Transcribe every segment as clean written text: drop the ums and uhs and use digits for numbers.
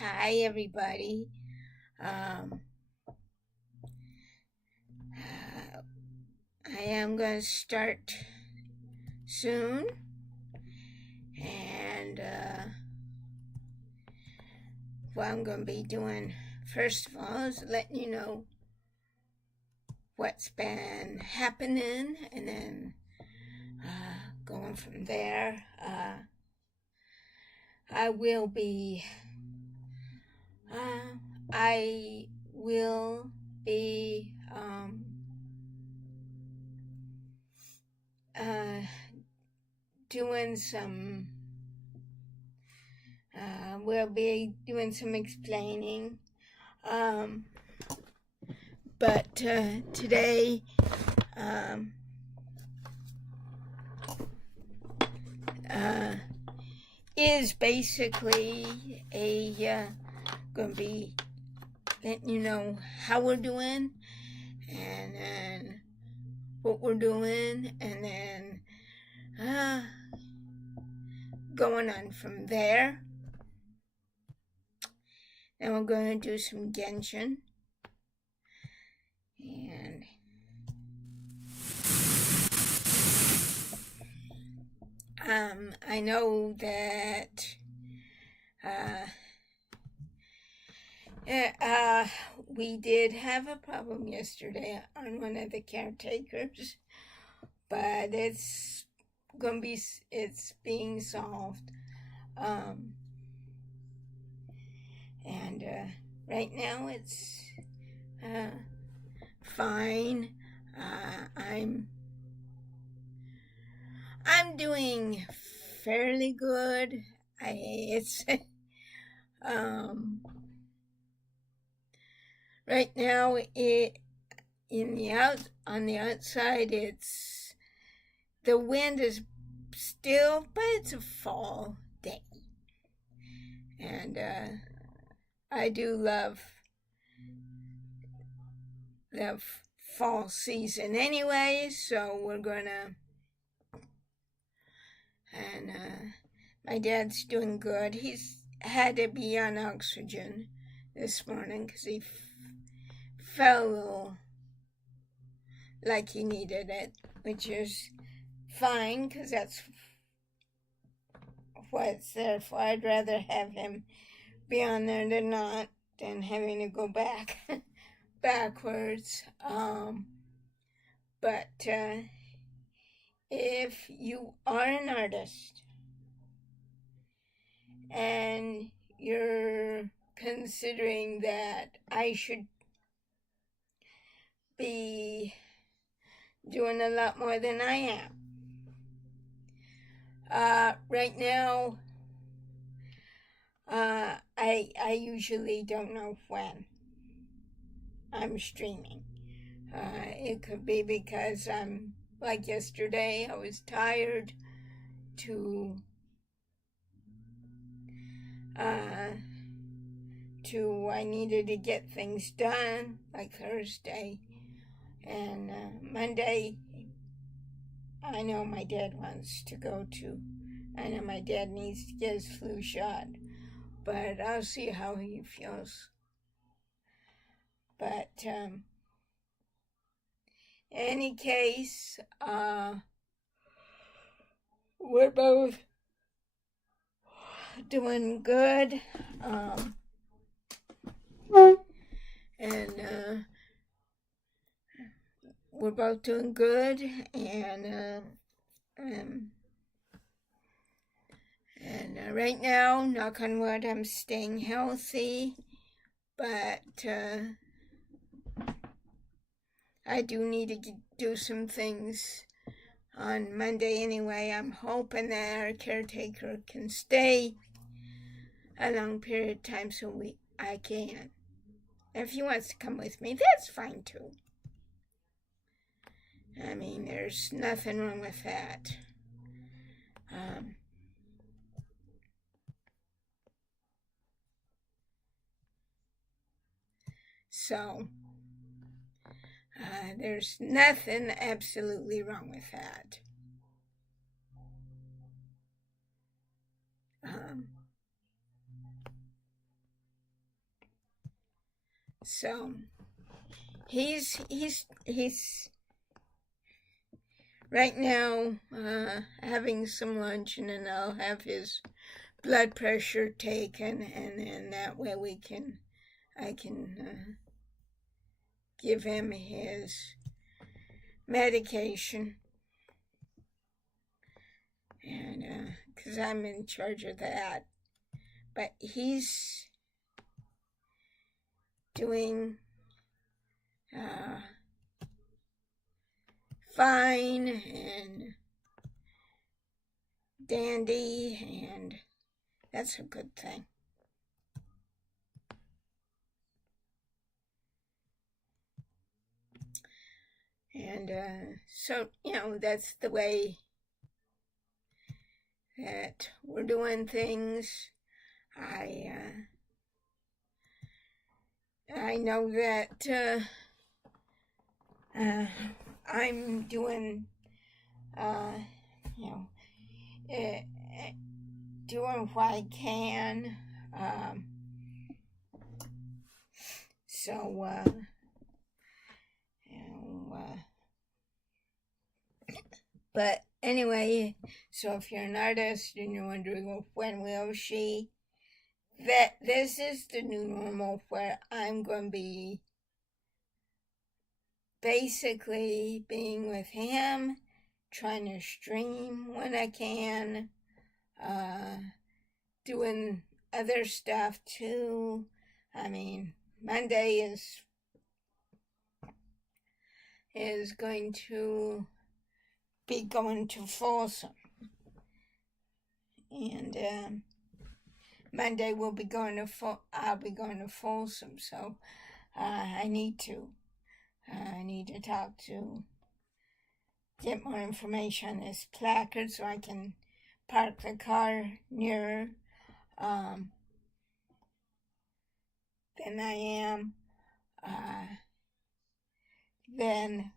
Hi everybody. Um, I am going to start soon, and what I'm going to be doing first of all is letting you know what's been happening, and then going from there. I will be. I will be. Doing some. We'll be doing some explaining. Um, but today is basically going to be letting you know how we're doing, and then what we're doing, and then going on from there. Then we're going to do some Genshin. And I know that we did have a problem yesterday on one of the caretakers, but it's being solved. And right now it's fine. I'm doing fairly good. It's right now on the outside it's the wind is still, but it's a fall day, and I do love the fall season anyway, so we're gonna. And my dad's doing good. He's had to be on oxygen this morning because he felt a little like he needed it, which is fine because that's what it's there for. I'd rather have him be on there than having to go backwards. But if you are an artist and you're considering that I should be doing a lot more than I am, right now, I usually don't know when I'm streaming. It could be because like yesterday, I was tired I needed to get things done, like Thursday. And Monday, I know my dad wants to go to. I know my dad needs to get his flu shot, but I'll see how he feels. But in any case, we're both doing good. And we're both doing good, and right now, knock on wood, I'm staying healthy, but I do need to do some things on Monday anyway. I'm hoping that our caretaker can stay a long period of time so I can. If he wants to come with me, that's fine too. I mean, there's nothing wrong with that. So, there's nothing absolutely wrong with that. So he's right now having some lunch, and then I'll have his blood pressure taken, and then that way I can give him his medication, and because I'm in charge of that. But he's doing fine and dandy, and that's a good thing. And so, that's the way that we're doing things. I know that I'm doing, you know, uh, doing what I can. So, but anyway, so if you're an artist and you're wondering, well, when will she, that this is the new normal where I'm going to be basically being with him, trying to stream when I can, doing other stuff too. I mean, Monday is going to be going to Folsom, and Monday we'll be going to I'll be going to Folsom, so I need to talk to, get more information on this placard so I can park the car nearer than I am. Then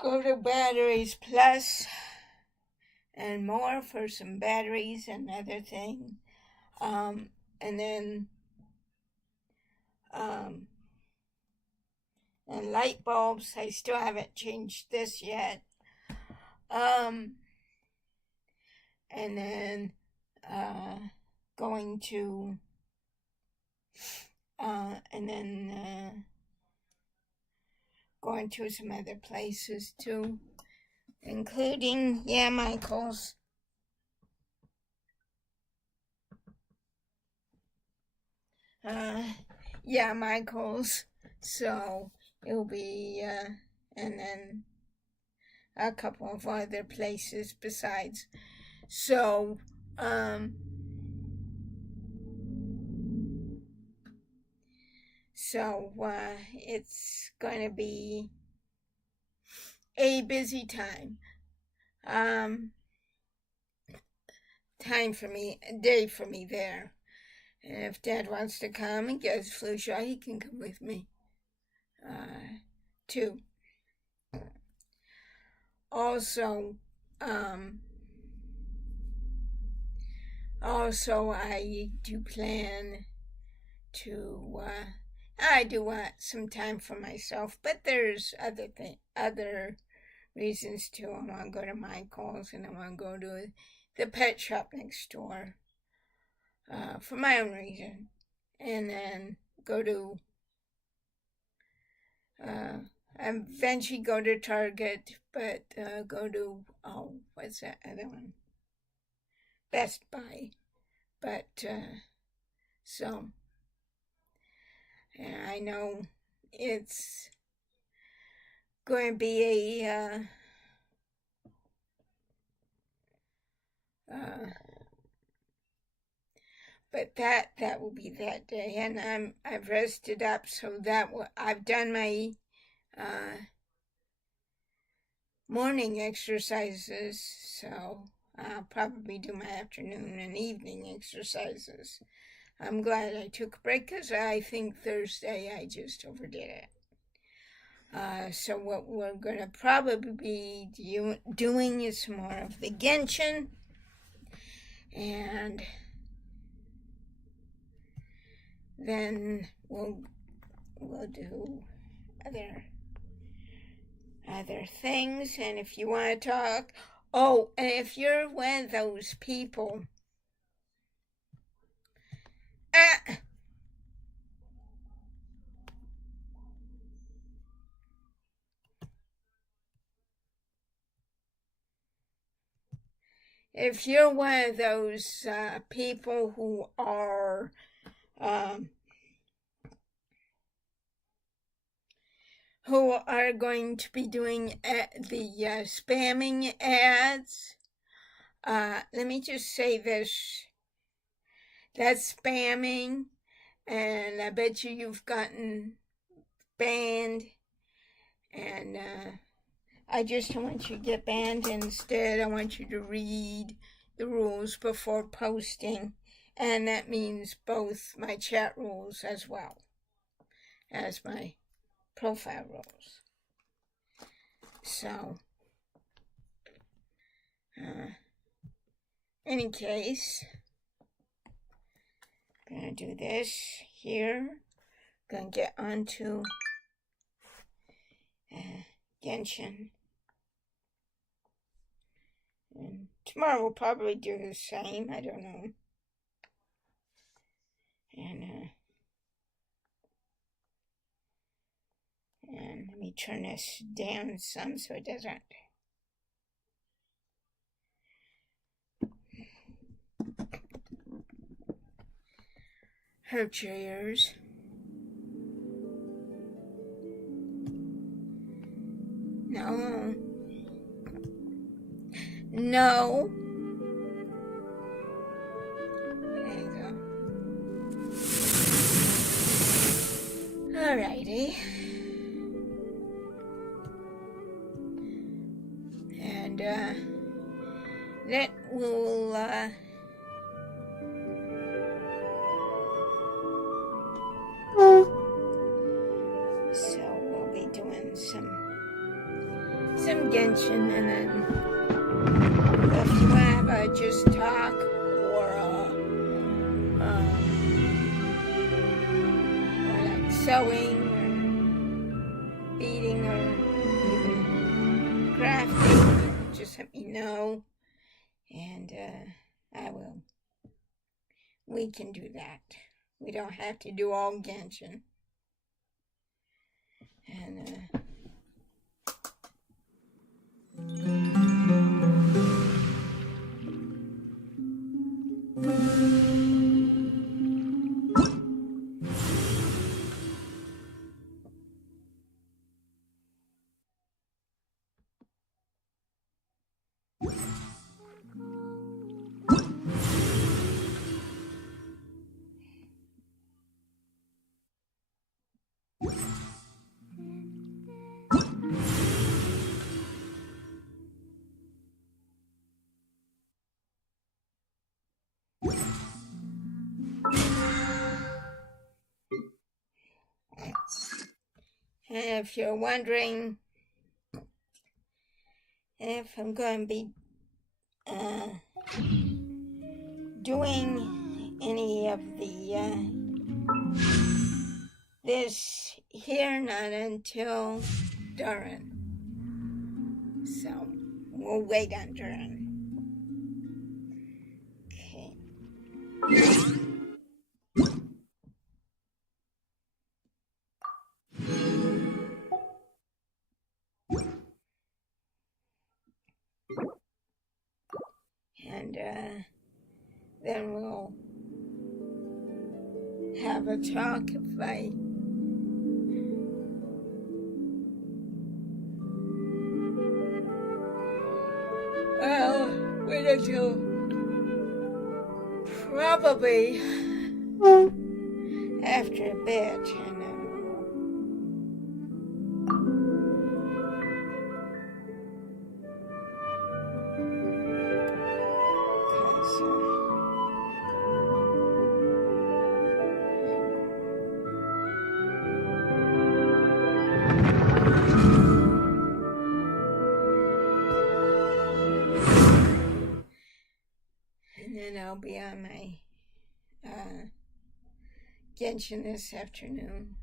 go to Batteries Plus and more for some batteries and other thing. And then and light bulbs. I still haven't changed this yet. And then going to going to some other places too, including Michael's. Michael's. So it'll be and then a couple of other places besides. So it's going to be a busy time. Time for me, a day for me there. And if Dad wants to come and get his flu shot, he can come with me too. Also, I do plan to. I do want some time for myself, but there's other reasons too. I want to go to Michael's, and I want to go to the pet shop next door for my own reason, and then go to eventually go to Target, but go to what's that other one? Best Buy. But so I know it's going to be a but that will be that day, and I've rested up, so I've done my morning exercises, so I'll probably do my afternoon and evening exercises. I'm glad I took a break because I think Thursday I just overdid it. So what we're going to probably be doing is some more of the Genshin, and then we'll do other things. And if you want to talk, and if you're one of those people, if you're one of those people who are going to be doing the spamming ads, let me just say this. That's spamming, and I bet you've gotten banned, and I just don't want you to get banned. Instead, I want you to read the rules before posting, and that means both my chat rules as well as my profile rules. So, any case, I'm going to do this here. I'm going to get onto Genshin. And tomorrow we'll probably do the same. I don't know. And let me turn this down some so it doesn't. Hurt your ears. No. No. There you go. Alrighty. And that will so we'll be doing some Genshin, and then if you want to just talk or like sewing or beading or even crafting, just let me know, and we can do that. We don't have to do all Genshin. And if you're wondering if I'm going to be doing any of the this here, not until Durin. So we'll wait on Durin. Okay. And then we'll have a talk if I wait until probably after a bit, and then I'll be on my Genshin this afternoon.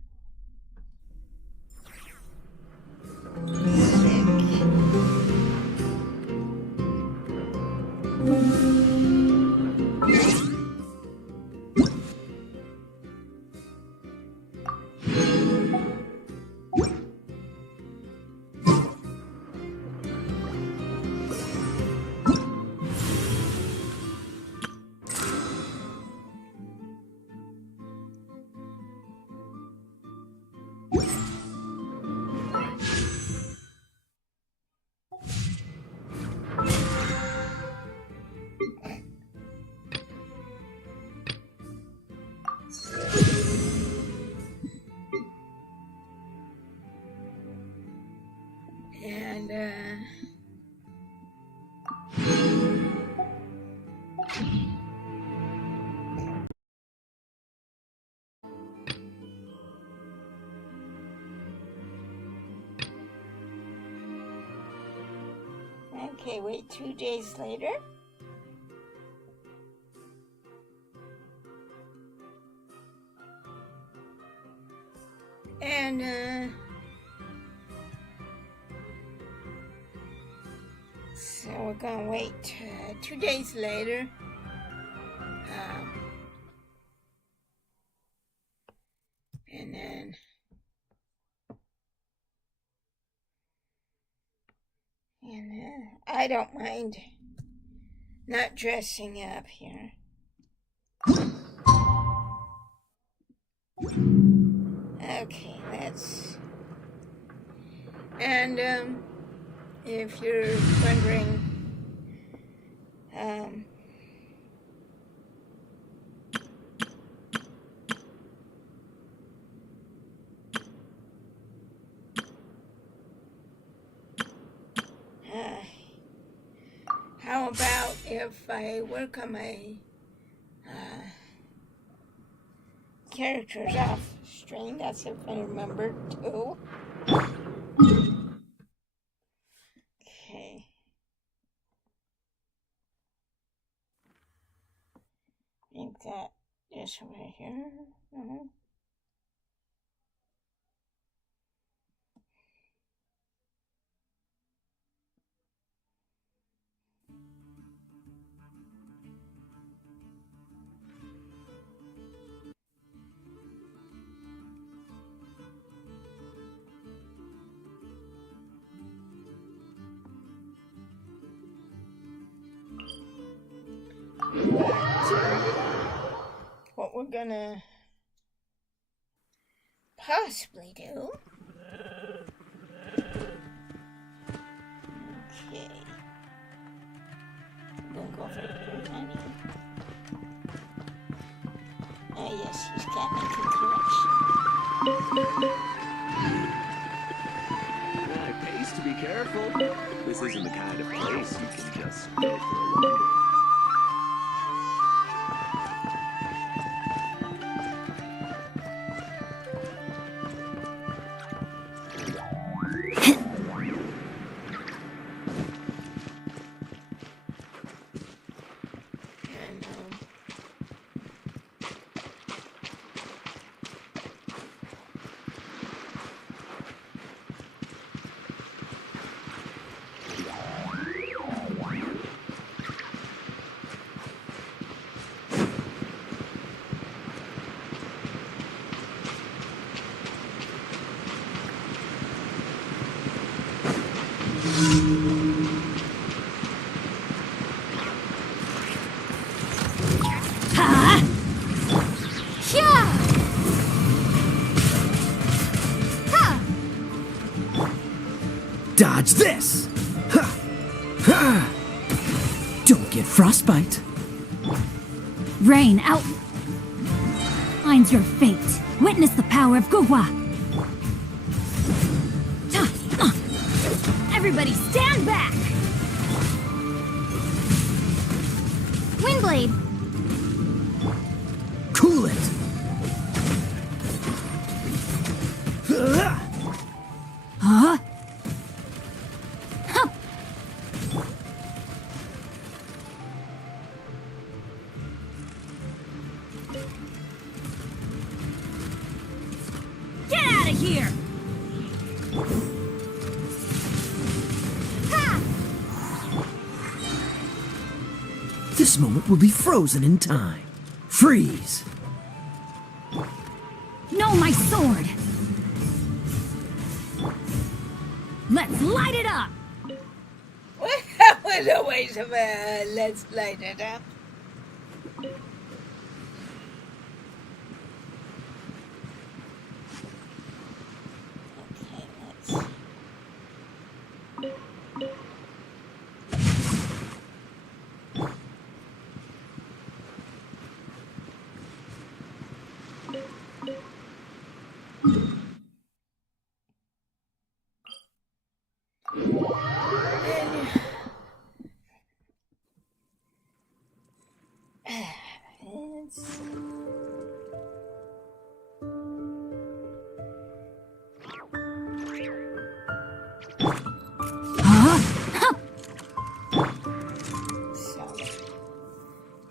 And okay, wait 2 days later. And so we're gonna wait 2 days later. And then I don't mind not dressing up here. Okay, that's... And if you're wondering, how about if I work on my characters off stream? That's if I remember to. Okay. I think that is over here. What we're gonna possibly do. Okay. We'll go for it, honey. Oh yes, he's got me It pays to be careful. This isn't the kind of place you can just go for a wander. Dodge this! Ha! Ha! Don't get frostbite. Rain out. Finds your fate. Witness the power of Gugwa. Everybody stand back! Windblade! Cool it! Huh? here! Ha! This moment will be frozen in time. Freeze! No, my sword! Let's light it up! Well, that was a waste of let's light it up. Okay, let's... Let's... Huh? So,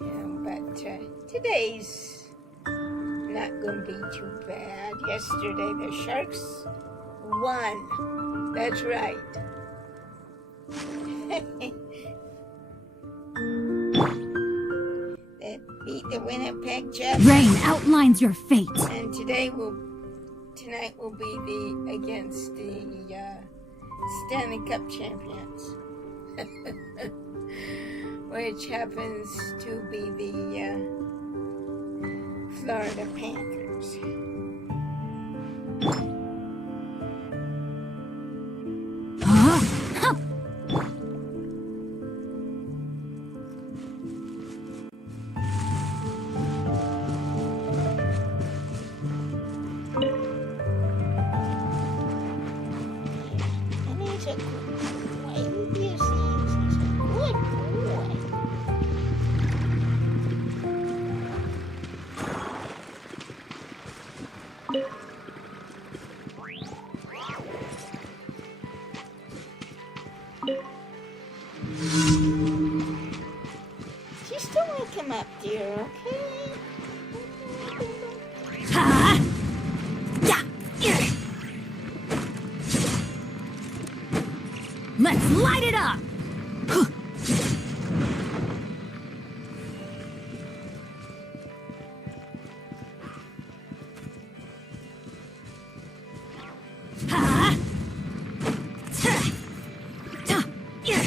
yeah, but today's not going to be too bad. Yesterday the Sharks won. That's right. They beat the Winnipeg Jets. Rain outlines your fate. And tonight will be against the Stanley Cup champions, which happens to be the Florida Panthers. Huh? Huh. And he's a good boy. Yes, he's a good boy. Just don't wake him up, dear, okay? Ha! Yeah! Yeah. Let's light it up! Ha! Yeah.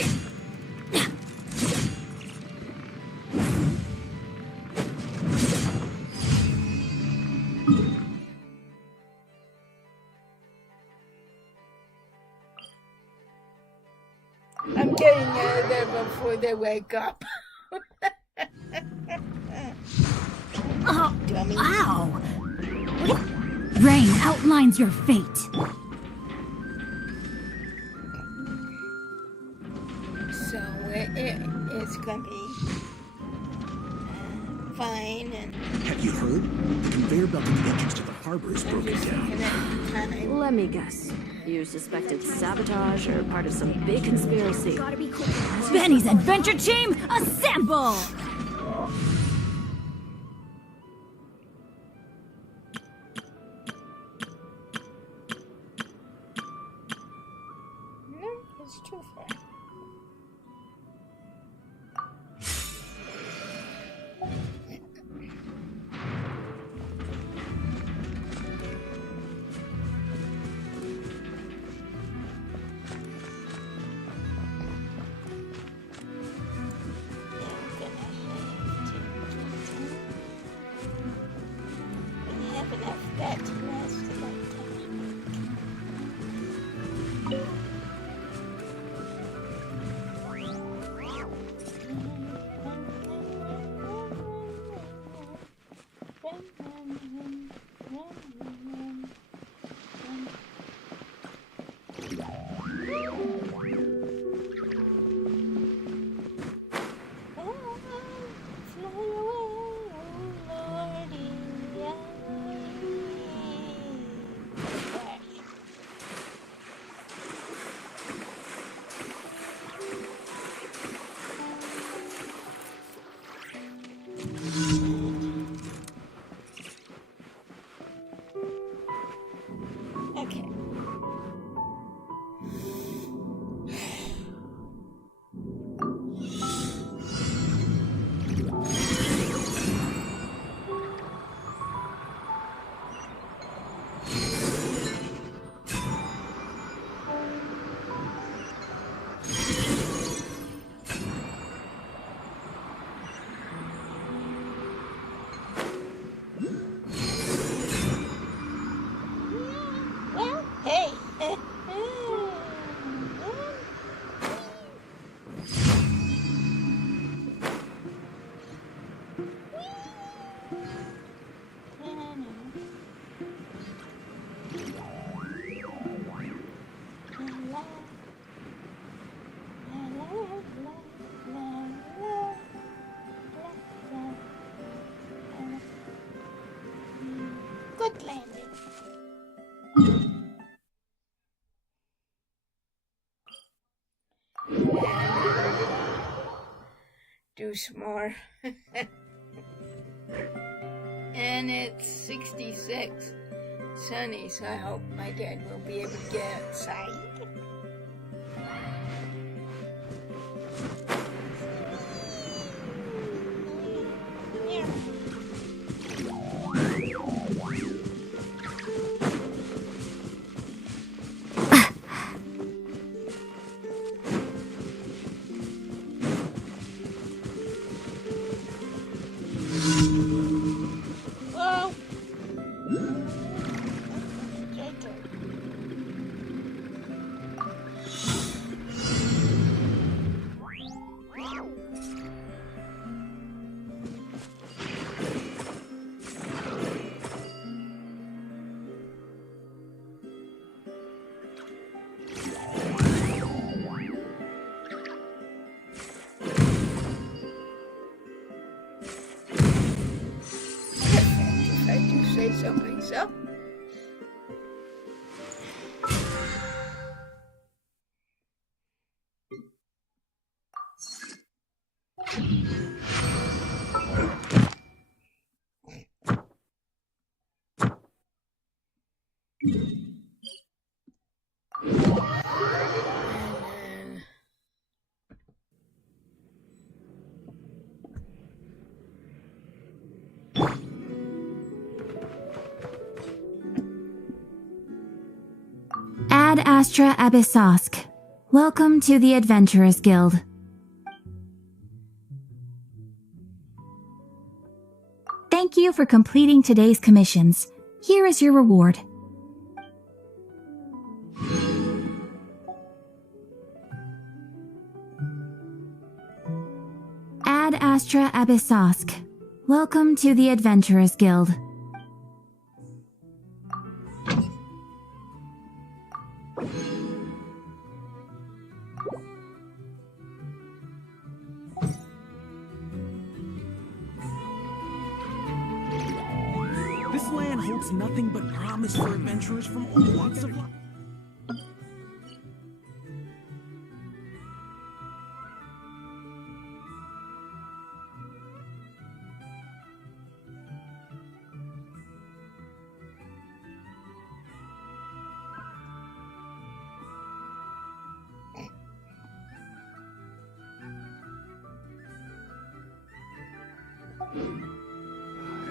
I'm getting out of there before they wake up. Oh, Dummy. ow! Rain outlines your fate. So it's gonna be fine, and Have you heard? The conveyor belt at the entrance to the harbor is I'm broken just down. looking at time. Let me guess. You suspected sabotage or part of some big conspiracy? Benny's adventure team, assemble! No, it's too far. We have enough of that to last a long time. Good landing. Do some more. And it's 66. Sunny, so I hope my dad will be able to get outside. So myself. Ad Astra Abyssosk. Welcome to the Adventurers Guild. Thank you for completing today's commissions. Here is your reward. Ad Astra Abyssosk. Welcome to the Adventurers Guild. This land holds nothing but promise for adventurers from all walks of life.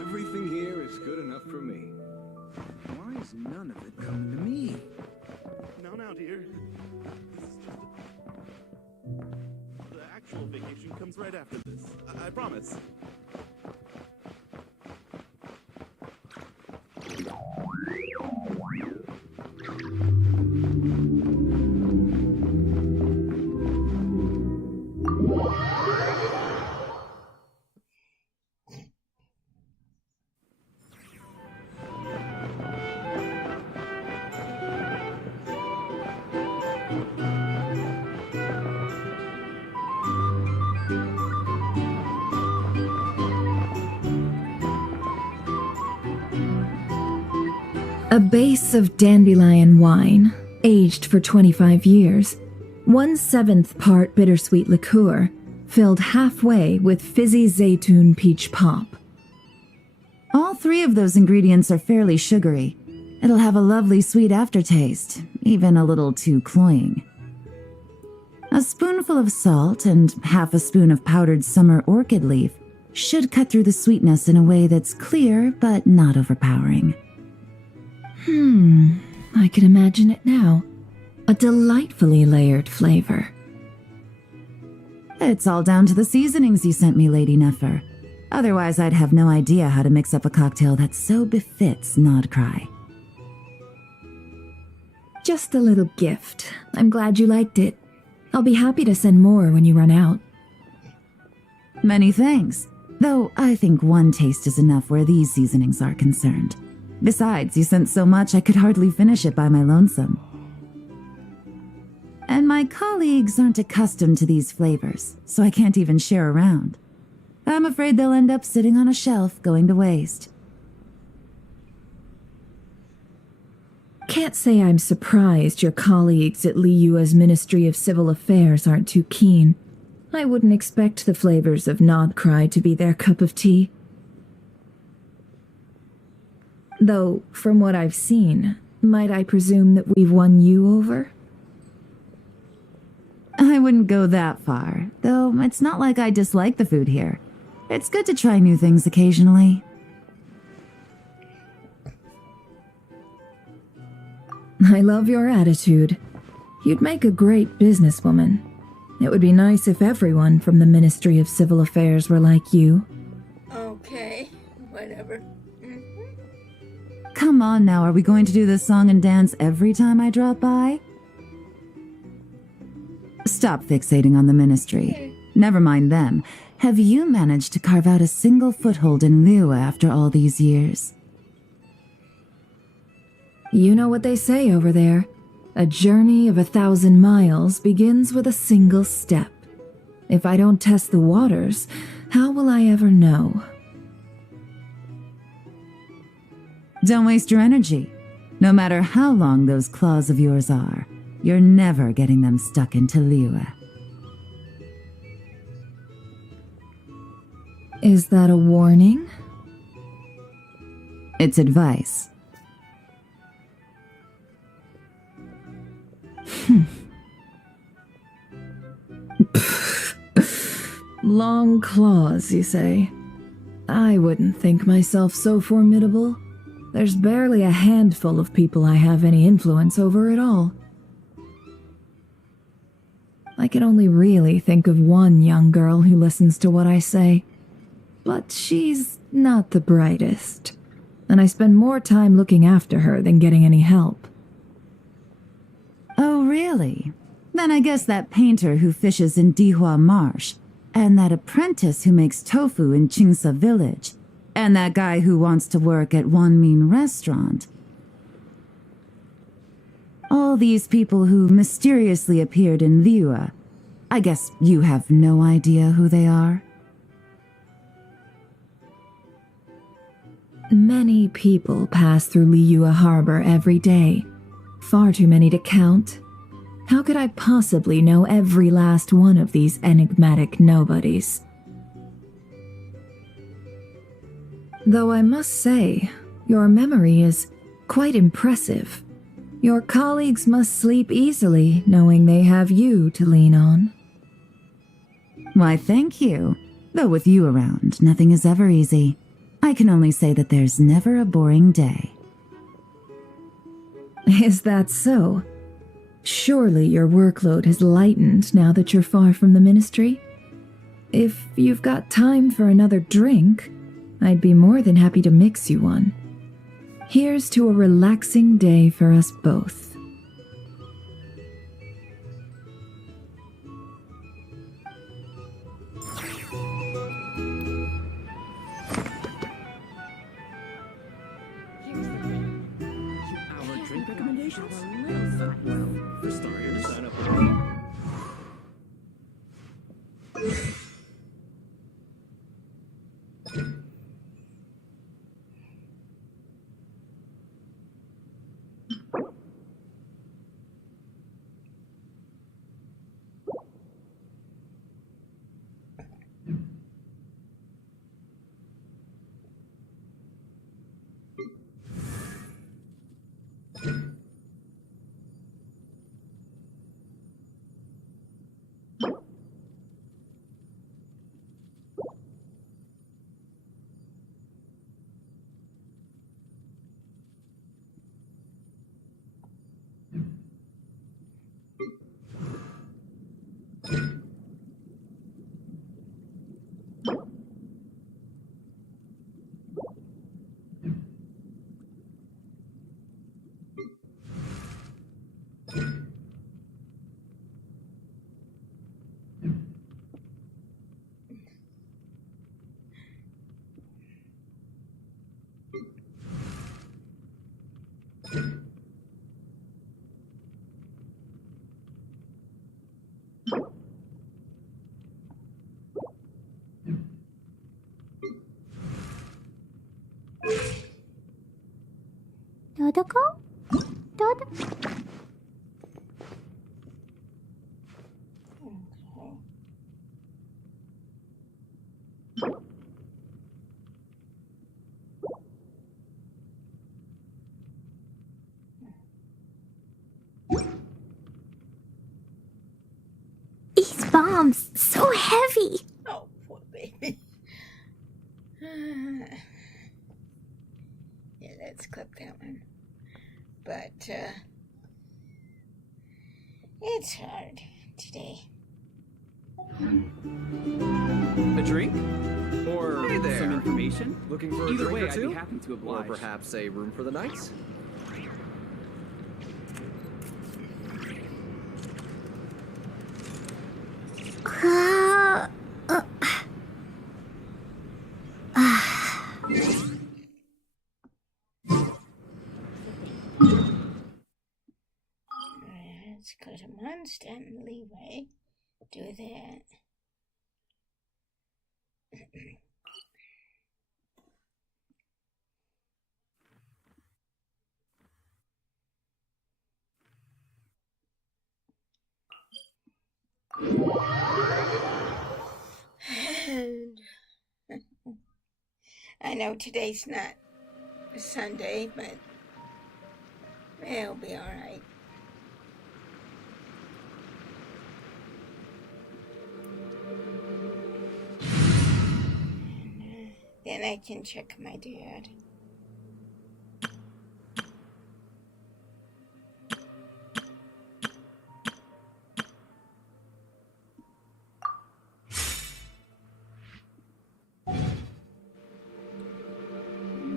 Everything here is good enough for me. Why is none of it coming to me? Now, dear. This is just the actual vacation comes right after this. I promise. A base of dandelion wine, aged for 25 years. 1/7 part bittersweet liqueur, filled halfway with fizzy zaytun peach pop. All three of those ingredients are fairly sugary. It'll have a lovely sweet aftertaste, even a little too cloying. A spoonful of salt and half a spoon of powdered summer orchid leaf should cut through the sweetness in a way that's clear but not overpowering. I can imagine it now. A delightfully layered flavor. It's all down to the seasonings you sent me, Lady Nefer. Otherwise, I'd have no idea how to mix up a cocktail that so befits Nodcry. Just a little gift. I'm glad you liked it. I'll be happy to send more when you run out. Many thanks. Though I think one taste is enough where these seasonings are concerned. Besides, you sent so much I could hardly finish it by my lonesome. And my colleagues aren't accustomed to these flavors, so I can't even share around. I'm afraid they'll end up sitting on a shelf, going to waste. Can't say I'm surprised your colleagues at Liyue's Ministry of Civil Affairs aren't too keen. I wouldn't expect the flavors of Nodcry to be their cup of tea. Though, from what I've seen, might I presume that we've won you over? I wouldn't go that far, though it's not like I dislike the food here. It's good to try new things occasionally. I love your attitude. You'd make a great businesswoman. It would be nice if everyone from the Ministry of Civil Affairs were like you. Okay, whatever. Come on now, are we going to do this song and dance every time I drop by? Stop fixating on the Ministry. Never mind them. Have you managed to carve out a single foothold in Liyue after all these years? You know what they say over there. A journey of 1,000 miles begins with a single step. If I don't test the waters, how will I ever know? Don't waste your energy. No matter how long those claws of yours are, you're never getting them stuck into Liyue. Is that a warning? It's advice. Long claws, you say? I wouldn't think myself so formidable. There's barely a handful of people I have any influence over at all. I can only really think of one young girl who listens to what I say. But she's not the brightest, and I spend more time looking after her than getting any help. Oh, really? Then I guess that painter who fishes in Dihua Marsh, and that apprentice who makes tofu in Qingsa Village, and that guy who wants to work at Wanmin Restaurant. All these people who mysteriously appeared in Liyue, I guess you have no idea who they are? Many people pass through Liyue Harbor every day. Far too many to count. How could I possibly know every last one of these enigmatic nobodies? Though I must say, your memory is quite impressive. Your colleagues must sleep easily knowing they have you to lean on. Why, thank you. Though with you around, nothing is ever easy. I can only say that there's never a boring day. Is that so? Surely your workload has lightened now that you're far from the Ministry? If you've got time for another drink, I'd be more than happy to mix you one. Here's to a relaxing day for us both. Our drink recommendations? Well, for starters, Sign up. These bombs, so heavy. Oh, poor baby. Yeah, let's clip that one. But, it's hard today. A drink? Or Hey there. some information? Looking for a Either drink way, or I'd two? be happy to oblige. Or perhaps a room for the night? Let's go to Mondstadt and Leeway. Do that. And I know today's not a Sunday, but it'll be alright. Then I can check my dad.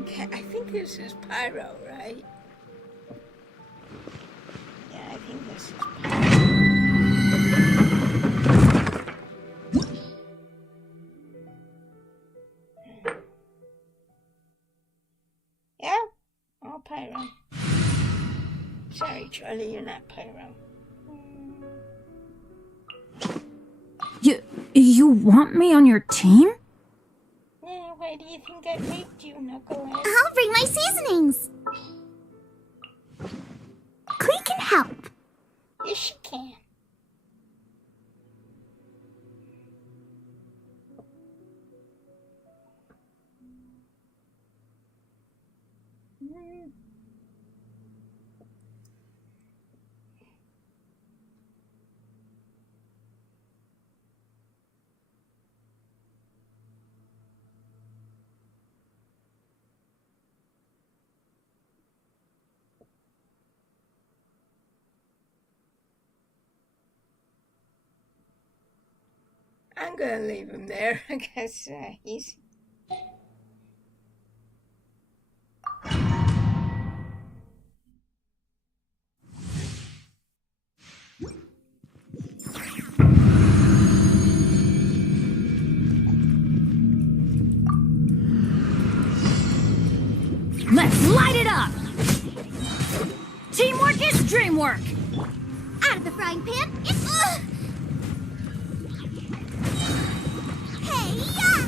Okay, I think this is Pyro, right? Yeah, I think this is Pyro. Yeah, all Pyro. Sorry, Charlie, you're not Pyro. You want me on your team? Yeah, why do you think I picked you, Knucklehead? I'll bring my seasonings. Clee can help. Yes, she can. I'm gonna leave him there because he's. Let's light it up! Teamwork is dreamwork! Out of the frying pan, it's... Hey, yeah!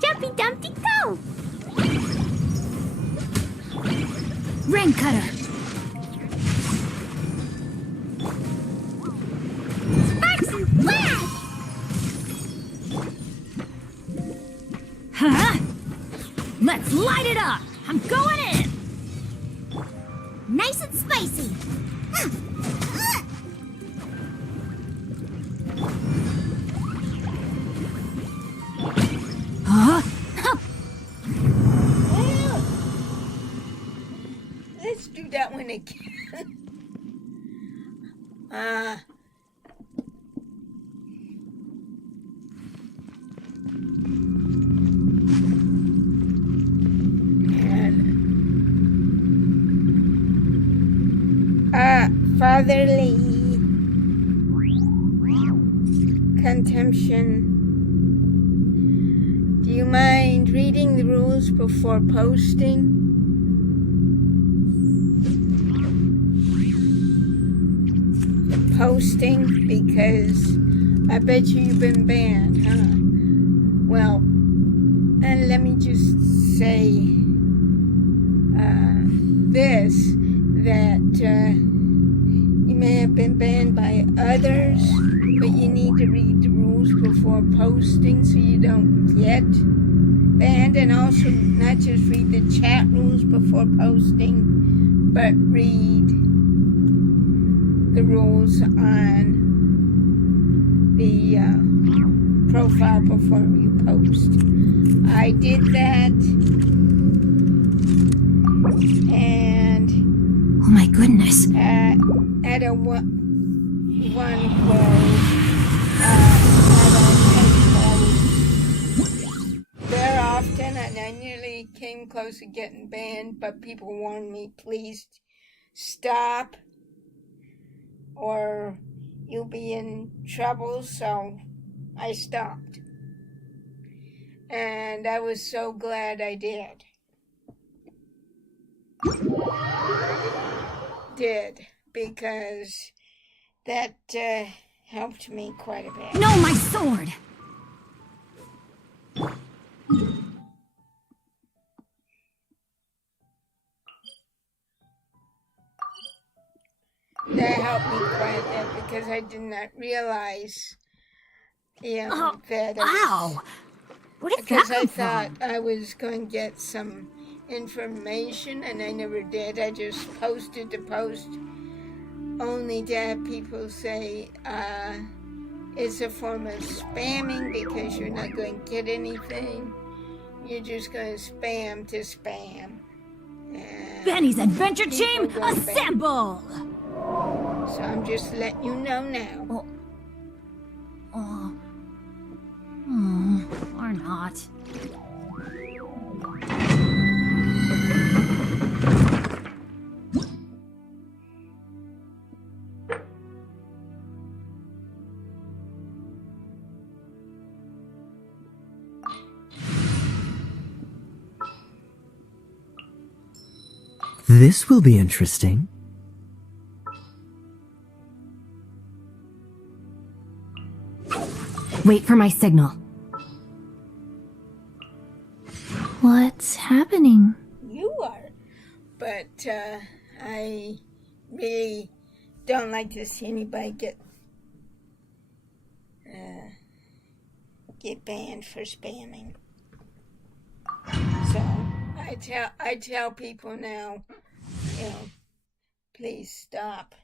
Jumpy Dumpty, go! Rain cutter! Sparks and flash! Huh? Let's light it up! I'm going in! Nice and spicy! Huh? Well, let's do that one again. Fatherly consumption. Do you mind reading the rules before posting? posting? Because I bet you've been banned, huh? Well, and let me just say this, that you may have been banned by others, but you need to read the rules before posting so you don't get banned, and also not just read the chat rules before posting, but read the rules on the profile before you post. I did that, and Oh my goodness. at a one quote, very often, and I nearly came close to getting banned, but people warned me, please stop or you'll be in trouble, so I stopped. And I was so glad I did. Because that helped me quite a bit. No, my sword! That helped me quite a bit because I did not realize, that Ow! Where did because that I come thought from? I was going to get some information, and I never did. I just posted the post only to have people say it's a form of spamming because you're not going to get anything. You're just going to spam to spam. And Benny's adventure team, people go assemble! So I'm just letting you know now. Or not. This will be interesting. Wait for my signal. What's happening? You are. But I really don't like to see anybody get banned for spamming. So I tell people now, please stop.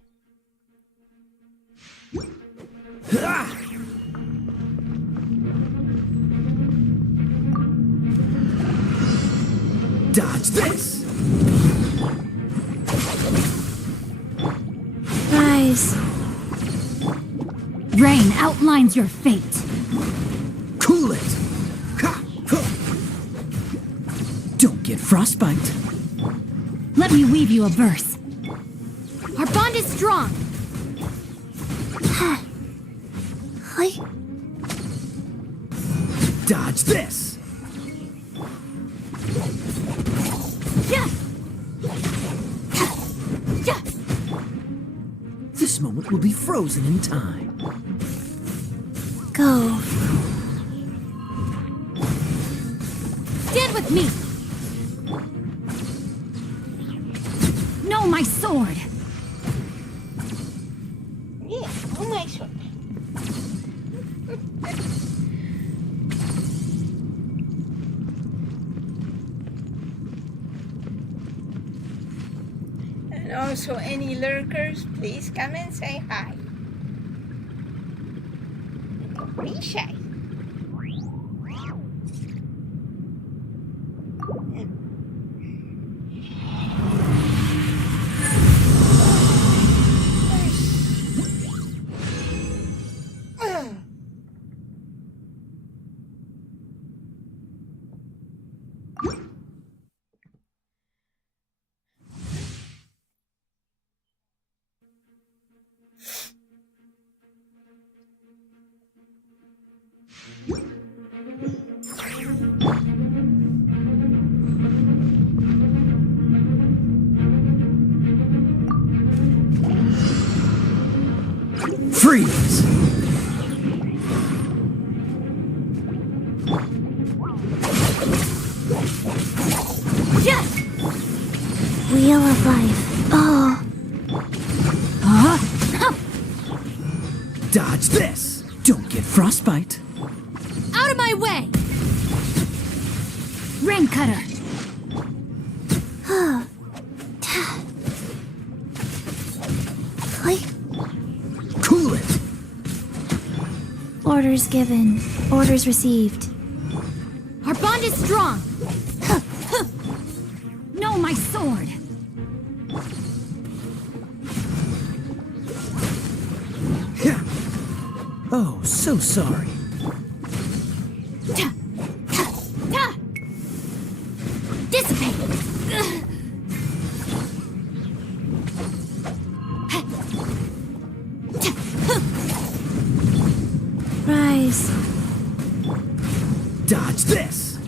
Dodge this! Guys. Rain outlines your fate. Cool it! Ha! Huh. Don't get frostbite. Let me weave you a verse. Our bond is strong. Dodge this! This moment will be frozen in time. Go. Stand with me. No, my sword. Yeah, oh my sword. And also, any lurkers, please come and say hi. Don't be shy. Freeze! Yeah! Wheel of life. Oh. Dodge this! Don't get frostbite. Out of my way! Rain cutter. Click. Cool it! Orders given. Orders received. Our bond is strong. No, my sword. Yeah. Oh, so sorry. Dissipate. Rise. Dodge this!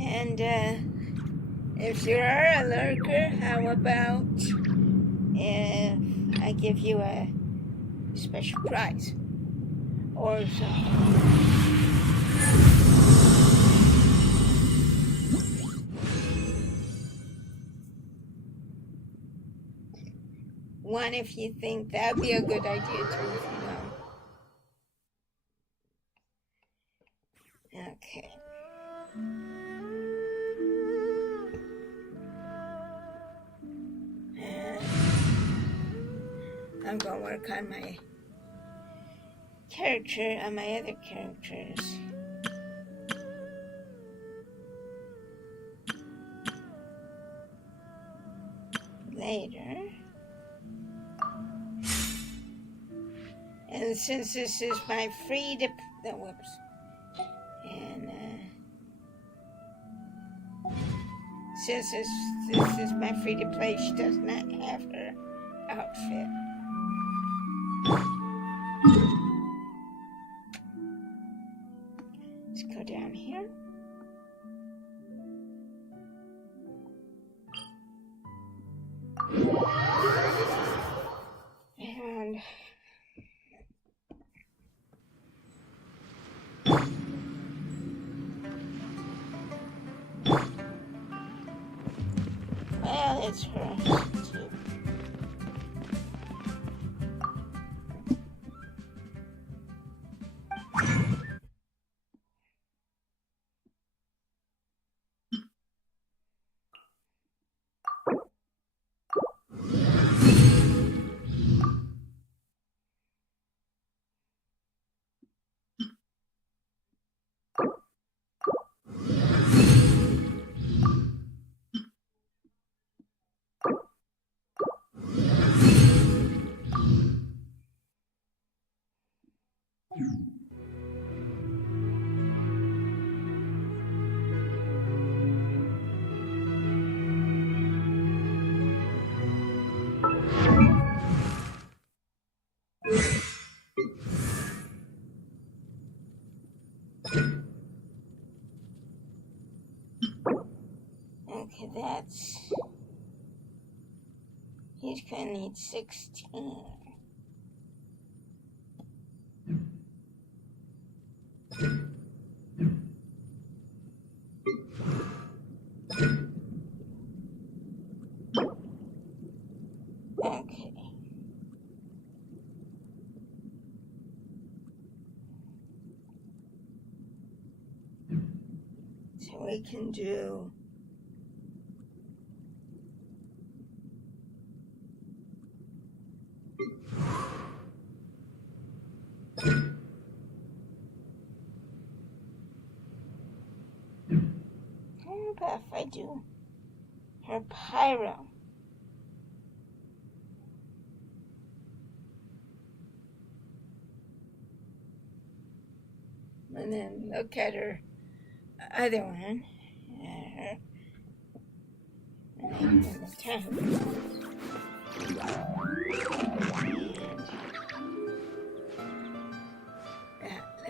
And if you are a lurker, how about if I give you a special prize or something? One, if you think that'd be a good idea too, if you know. Okay. I'm gonna work on my character, on my other characters. Later. And since this is my free to... Oh, whoops. And since this is my free to play, she does not have her outfit. Let's go down here. And well, it's her too. Okay, that's... He's gonna need 16. Okay. So we can do... How about if I do her pyro? And then look at her other one. And the tab.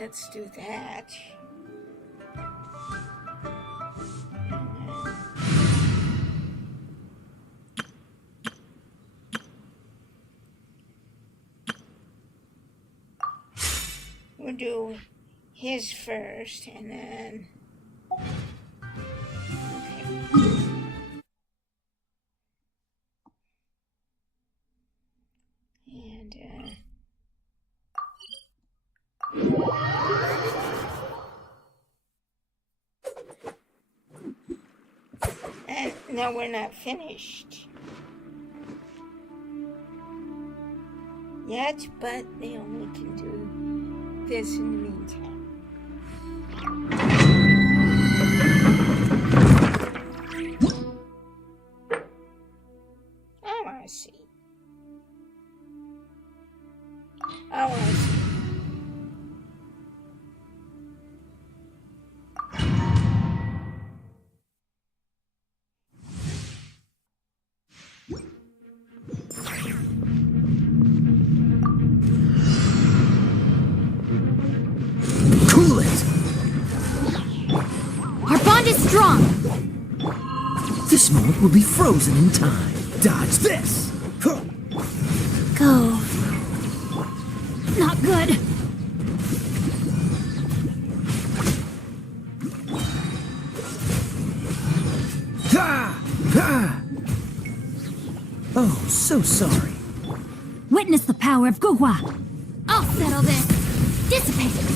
let's do that. We'll do his first, and then... Okay. And no, we're not finished yet, but they only can do this in the meantime. I want to see. I want to see. Cool it! Our bond is strong! This moment will be frozen in time. Dodge this! Go. Not good! Ha! Ha! Oh, so sorry. Witness the power of Guhua! I'll settle this! Dissipate!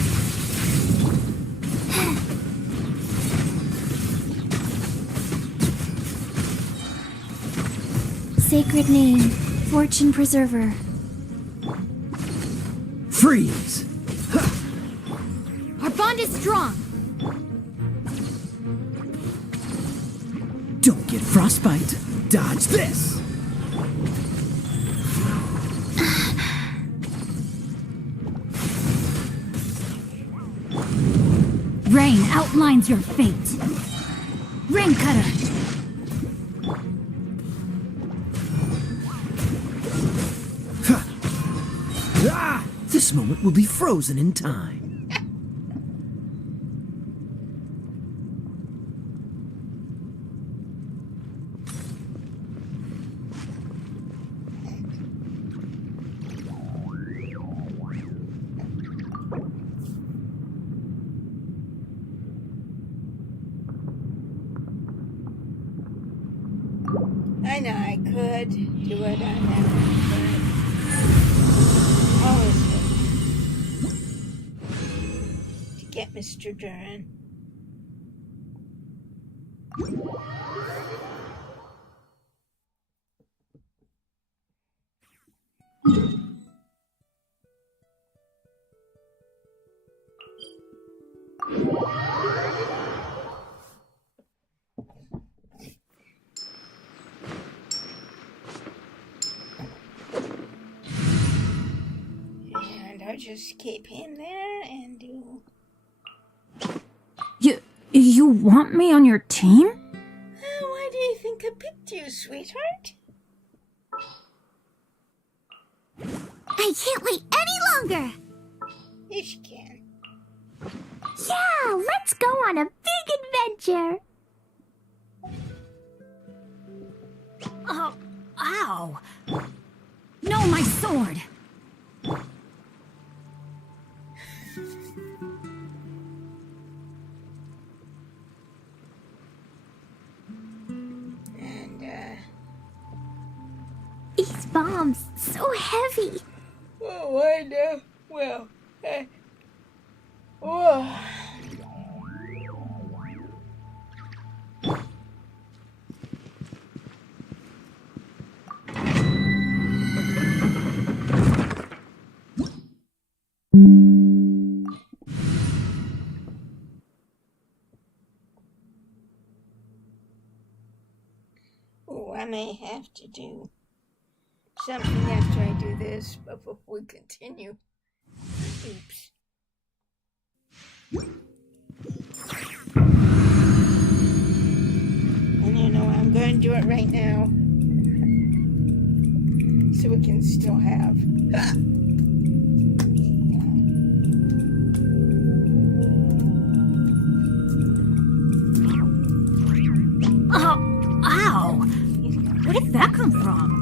Sacred name, Fortune Preserver. Freeze! Our bond is strong! Don't get frostbite. Dodge this! Rain outlines your fate! Rain Cutter! Ah! This moment will be frozen in time. I know I could do it on that one, but always to get Mr. Duran. And I'll just keep him there and do... You want me on your team? Why do you think I picked you, sweetheart? I can't wait any longer! Yes, you can. Yeah, let's go on a big adventure! Oh, ow! No, my sword! These bombs, so heavy. Oh, I know. Well, oh. Oh, I may have to do something after I do this, but before we continue. Oops. And you know, I'm going to do it right now. So we can still have... Oh, ow! Where did that come from?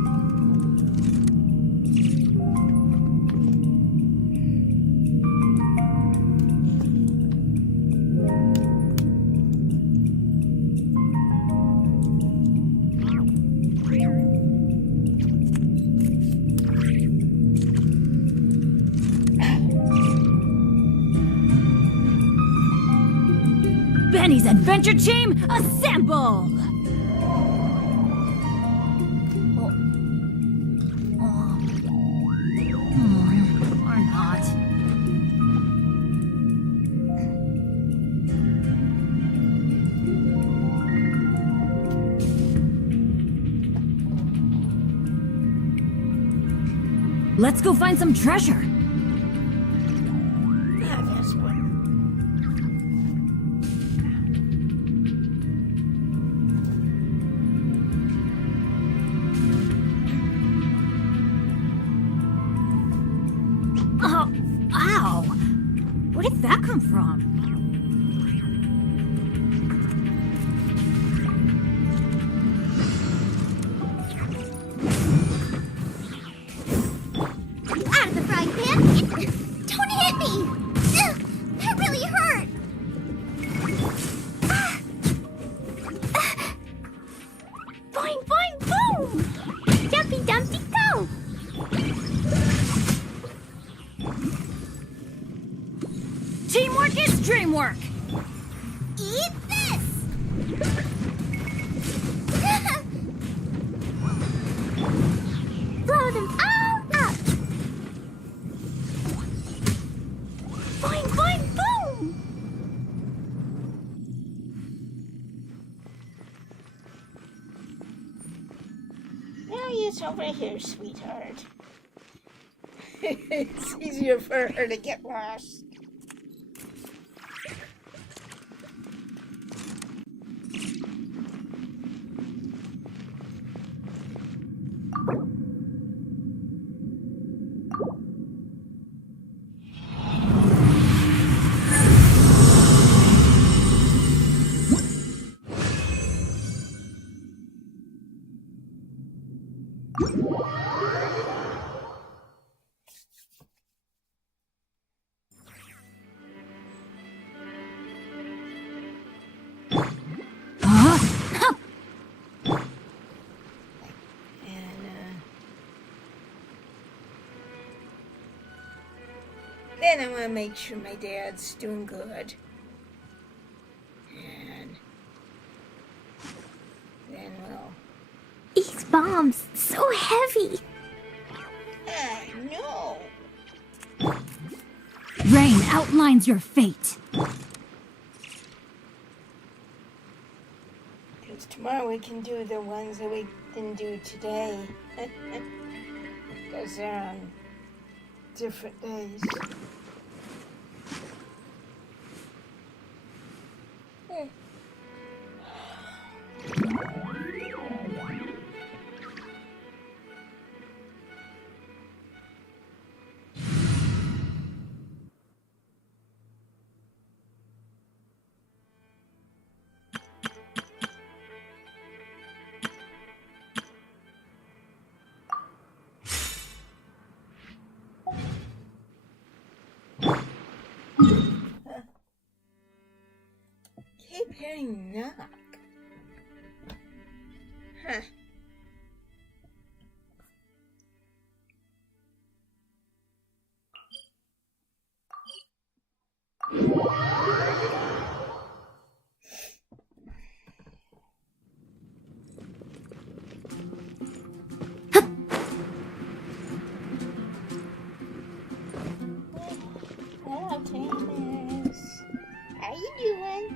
Benny's Adventure Team, assemble! Or not. Let's go find some treasure. Yeah, that's one. Oh, ow! Where did that come from? Out of the frying pan! Don't hit me! Ugh, that really hurt! Boing, boing, boom! Jumpy, dumpty, go! Teamwork is dreamwork! Eat this! Blow them all up! Boing, boing, boom! Now it's over here, sweetheart. It's easier for her to get lost. Then I want to make sure my dad's doing good. And then we'll... These bombs, so heavy! No! Rain outlines your fate. Because tomorrow we can do the ones that we didn't do today. Because they're on different days. Keep hearing knock. Huh. Hello, Tanis. How you doing?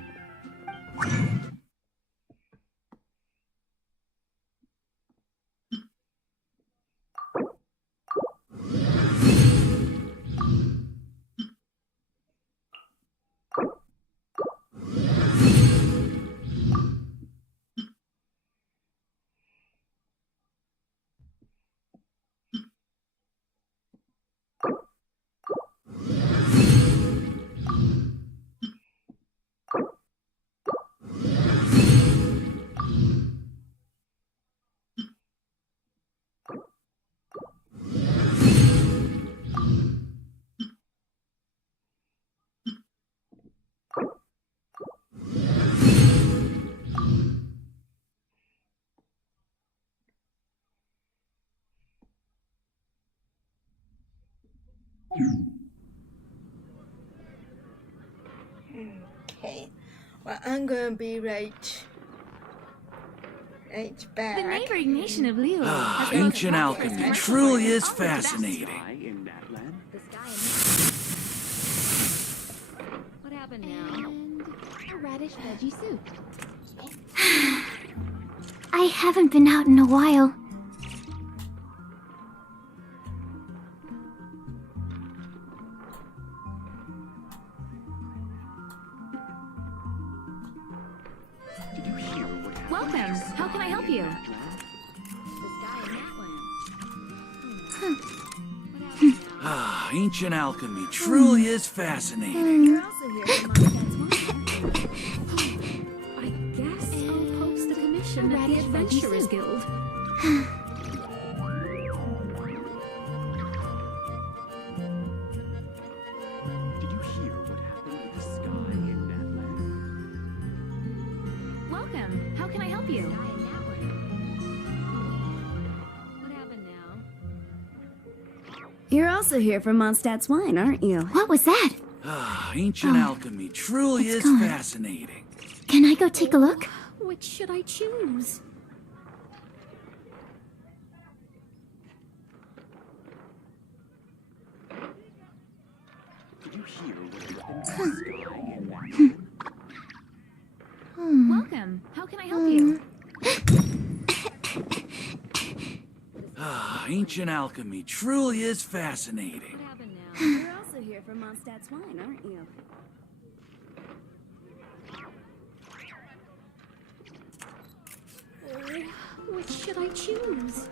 Okay. Well, I'm gonna be right back. The neighboring nation of Liu. Ancient alchemy truly is fascinating. In that land? What happened now? A radish veggie soup. I haven't been out in a while. Welcome. How can I help you? Ancient alchemy truly is fascinating. You're also here from Mondstadt's I guess I'll post a commission at the Adventurers Guild. Did you hear what happened with the sky in that land? Welcome. How can I help you? What happened now? You're also here for Mondstadt's wine, aren't you? What was that? Ancient alchemy truly is gone. fascinating. Can I go take a look? Which should I choose? Did you hear what happened with the sky in that land? Welcome. How can I help you? Ancient alchemy truly is fascinating. What happened now? You're also here for Mondstadt's wine, aren't you? Which should I choose?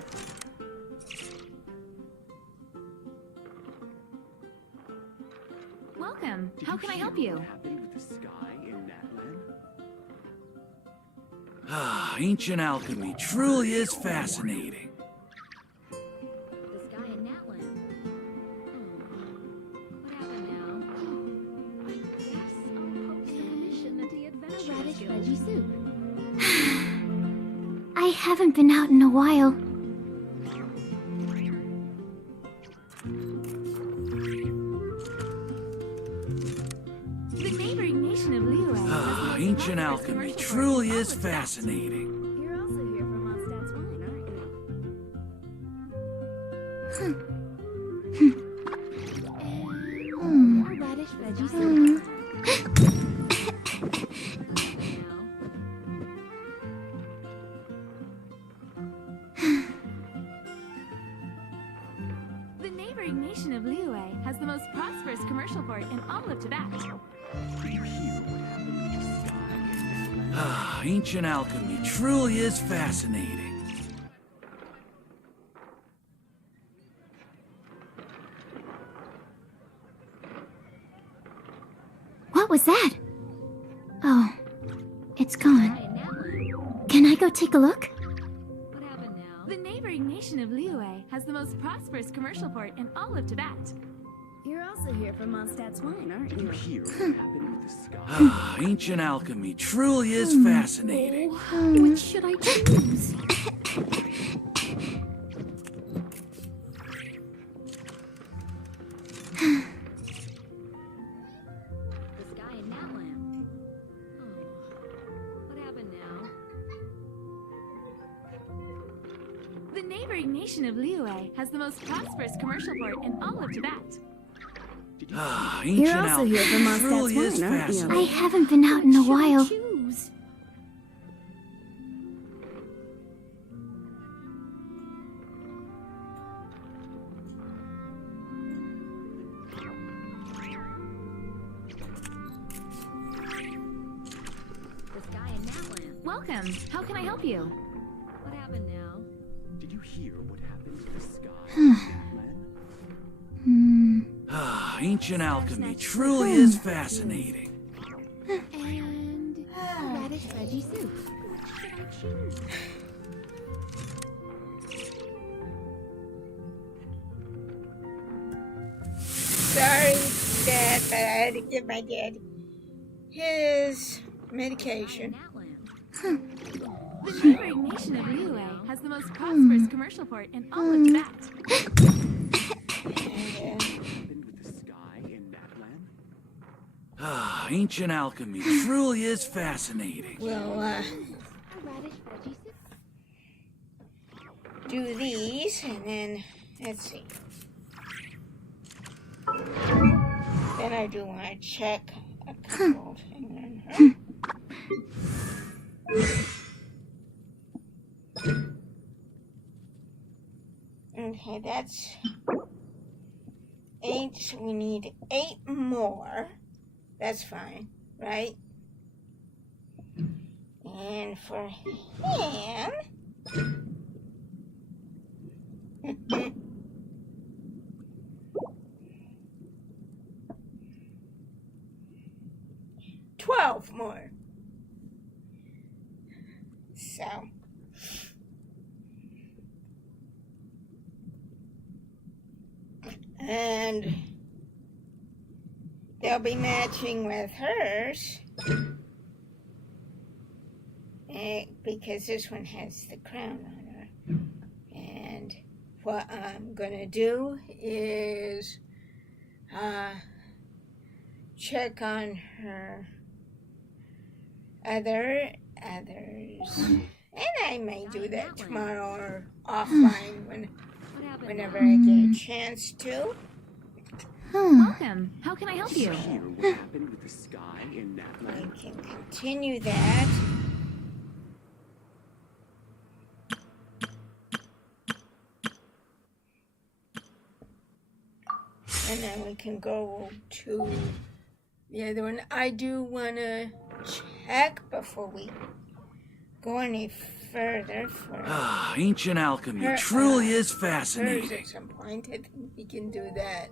Welcome. Did How can I hear help you? What happened with the sky in that land? Ancient alchemy truly is fascinating. The sky in Natland. What happened now? I guess I'll post a commission at the Adventurers Radish Guild. veggie soup. I haven't been out in a while. The neighboring nation of Liu. Ancient alchemy truly is fascinating. You're also here for Mondstadt's wine, aren't you? A radish veggie soup. The neighboring nation of Liu has the most prosperous commercial port in all of Tibet. Did you hear what happened with the sky in that land? Ancient alchemy truly is fascinating. What was that? Oh, it's gone. Can I go take a look? What happened now? The neighboring nation of Liu has the most prosperous commercial port in all of Tibet. You're also here for Mondstadt's wine, aren't Did you you? hear what happened with the sky? Ancient alchemy truly is fascinating. Which should I choose? The sky in Natland. What happened now? The neighboring nation of Liu has the most prosperous commercial port in all of Tibet. Did you Ancient You're also here for alchemy truly Mondstadt's is wine, aren't you? fascinating. I haven't been out in a while. Choose. The sky in Natland. Welcome. How can I help you? What happened now? Did you hear what happened with the sky in that land? Ancient alchemy truly is fascinating. And a radish veggie soup. Which should I choose? Sorry, Dad, but I had to give my dad his medication. Natland. The neighboring nation of Liu has the most prosperous commercial port in all of Tibet. And, Happened with Ancient alchemy truly is fascinating. We'll do these, and then let's see. Then I do want to check a couple things on her. Okay, that's 8, so we need 8 more. That's fine, right? And for him... 12 more. So... And they'll be matching with hers because this one has the crown on her. And what I'm gonna do is check on her others, and I may do that tomorrow or offline whenever I get a chance to. Welcome. How can I help you? What happened with the sky in that I land? can continue that. And then we can go to the other one. I do want to check before we go any further for Ancient alchemy her, truly is hers fascinating. at some point. I think we can do that.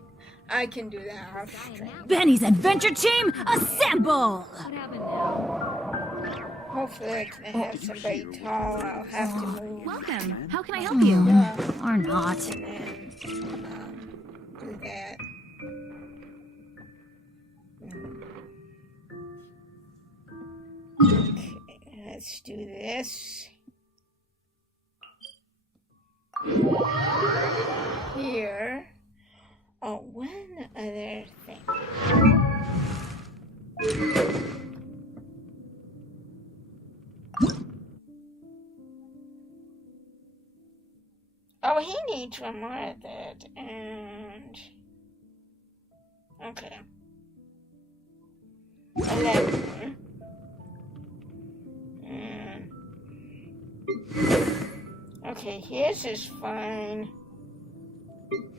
I can do that off stream. Benny's adventure team, assemble! Hopefully I can have somebody tall. I'll have to move. Welcome. How can I help you? Or not. And then do that. Okay, let's do this. Here. Oh, one other thing. Oh, he needs one more of that, and... Okay. 11 more. And... Okay, his is fine.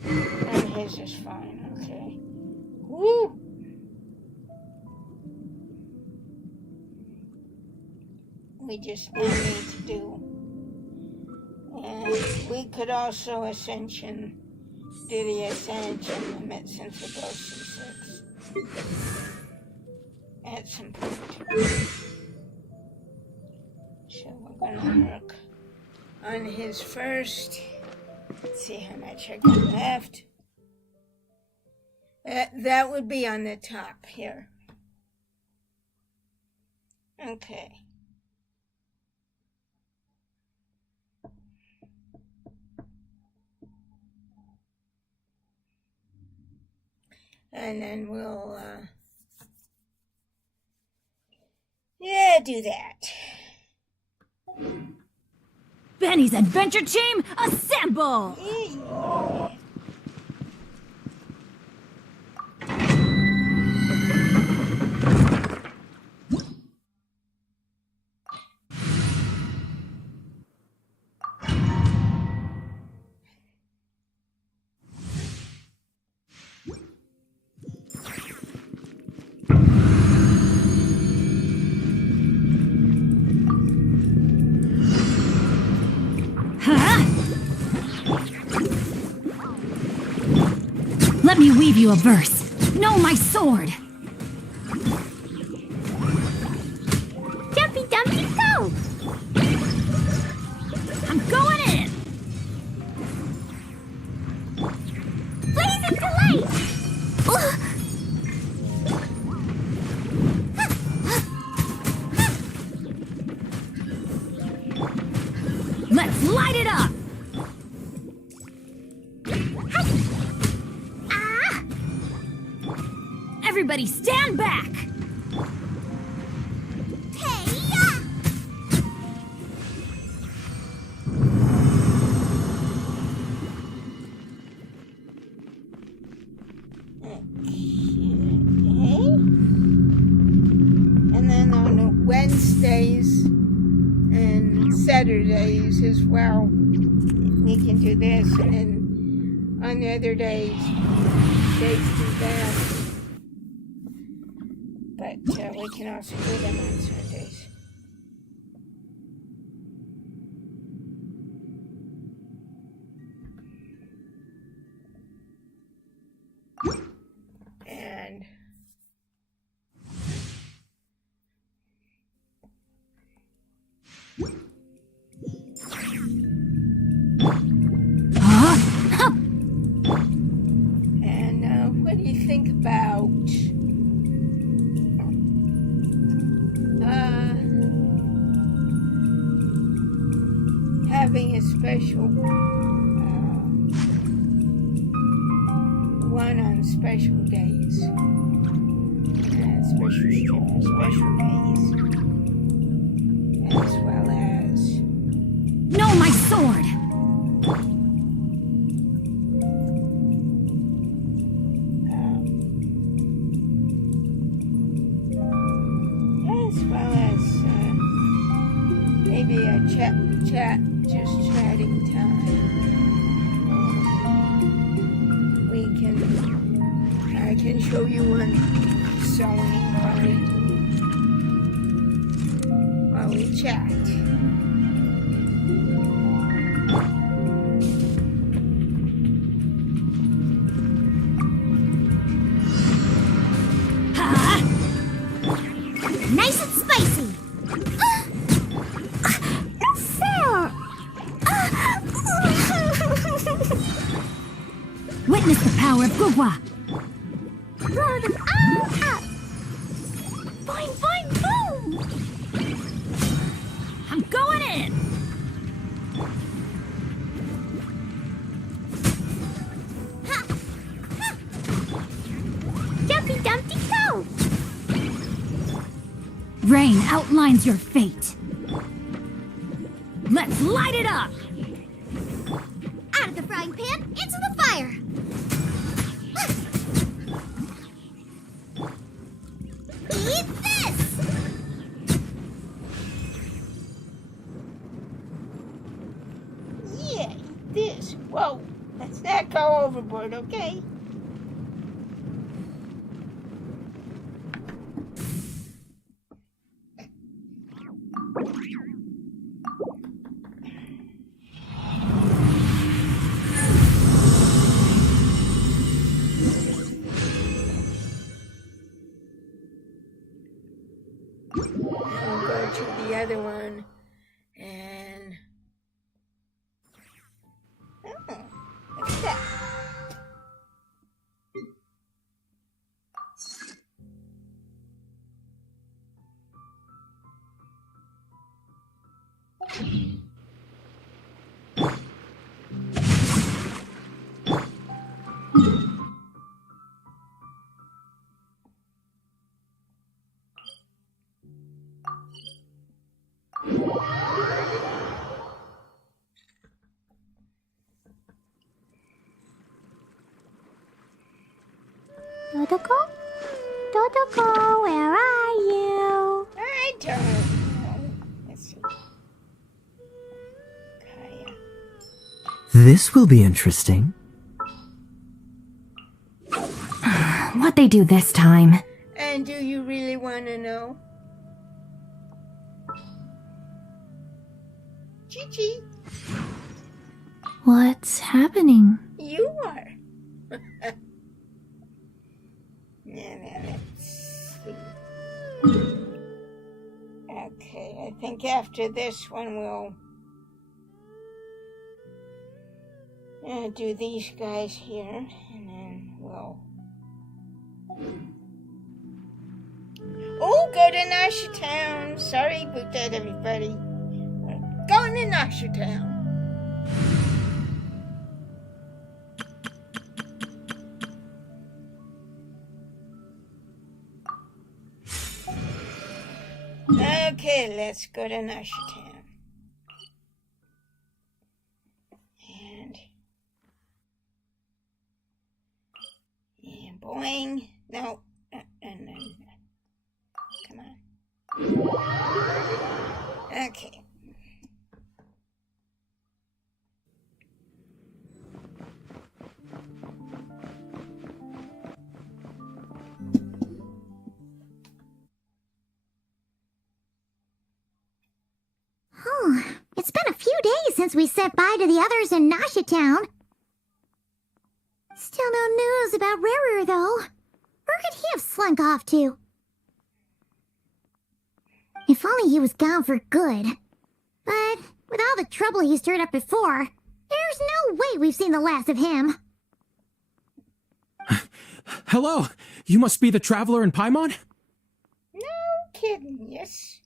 And his is fine, okay. Woo! We just now need to do. And we could also do the ascension limit since it goes to 6 at some point. So we're gonna work on his first. Let's see how much I got left. That would be on the top here. Okay. And then we'll, do that. Benny's adventure team, assemble! Let me weave you a verse. Know my sword. Dumpy Dumpy go! I'm going in. Blaze of delight! Let's light it up. Everybody stand back! And then on Wednesdays and Saturdays as well, we can do this, and then on the other days do that. But we can also do them on Sundays. And what do you think about having a special one on special days? Special days, as well as No, my sword! as well as maybe a just chatting time. I can show you one sewing while we chat. Nice and spicy. No fair. Witness the power of Gugwa! Blow them all up. Boing, boing, boom. I'm going in! Ha. Ha. Jumpy Dumpty go. Rain outlines your fate. Let's light it up! Out of the frying pan, into the fire. Eat this. Yeah, eat this. Whoa, let's not go overboard, okay? We'll go to the other one and look at that. Dodoko? Dodoko, where are you? I don't know. Let's see. Kaya. This will be interesting. What they do this time? And do you really want to know? Chi-Chi, What's happening? you are. Now, let's see. Okay, I think after this one we'll do these guys here, and then we'll... Oh, go to Nasha Town. Sorry about that, everybody. We're going to Nasha Town. Okay, let's go to Nashitown. And boing. No. And then, come on. Okay. Oh, it's been a few days since we said bye to the others in Nashitown. Still no news about Rarer, though. Where could he have slunk off to? If only he was gone for good. But with all the trouble he stirred up before, there's no way we've seen the last of him. Hello, you must be the traveler in Paimon? No kidding, yes.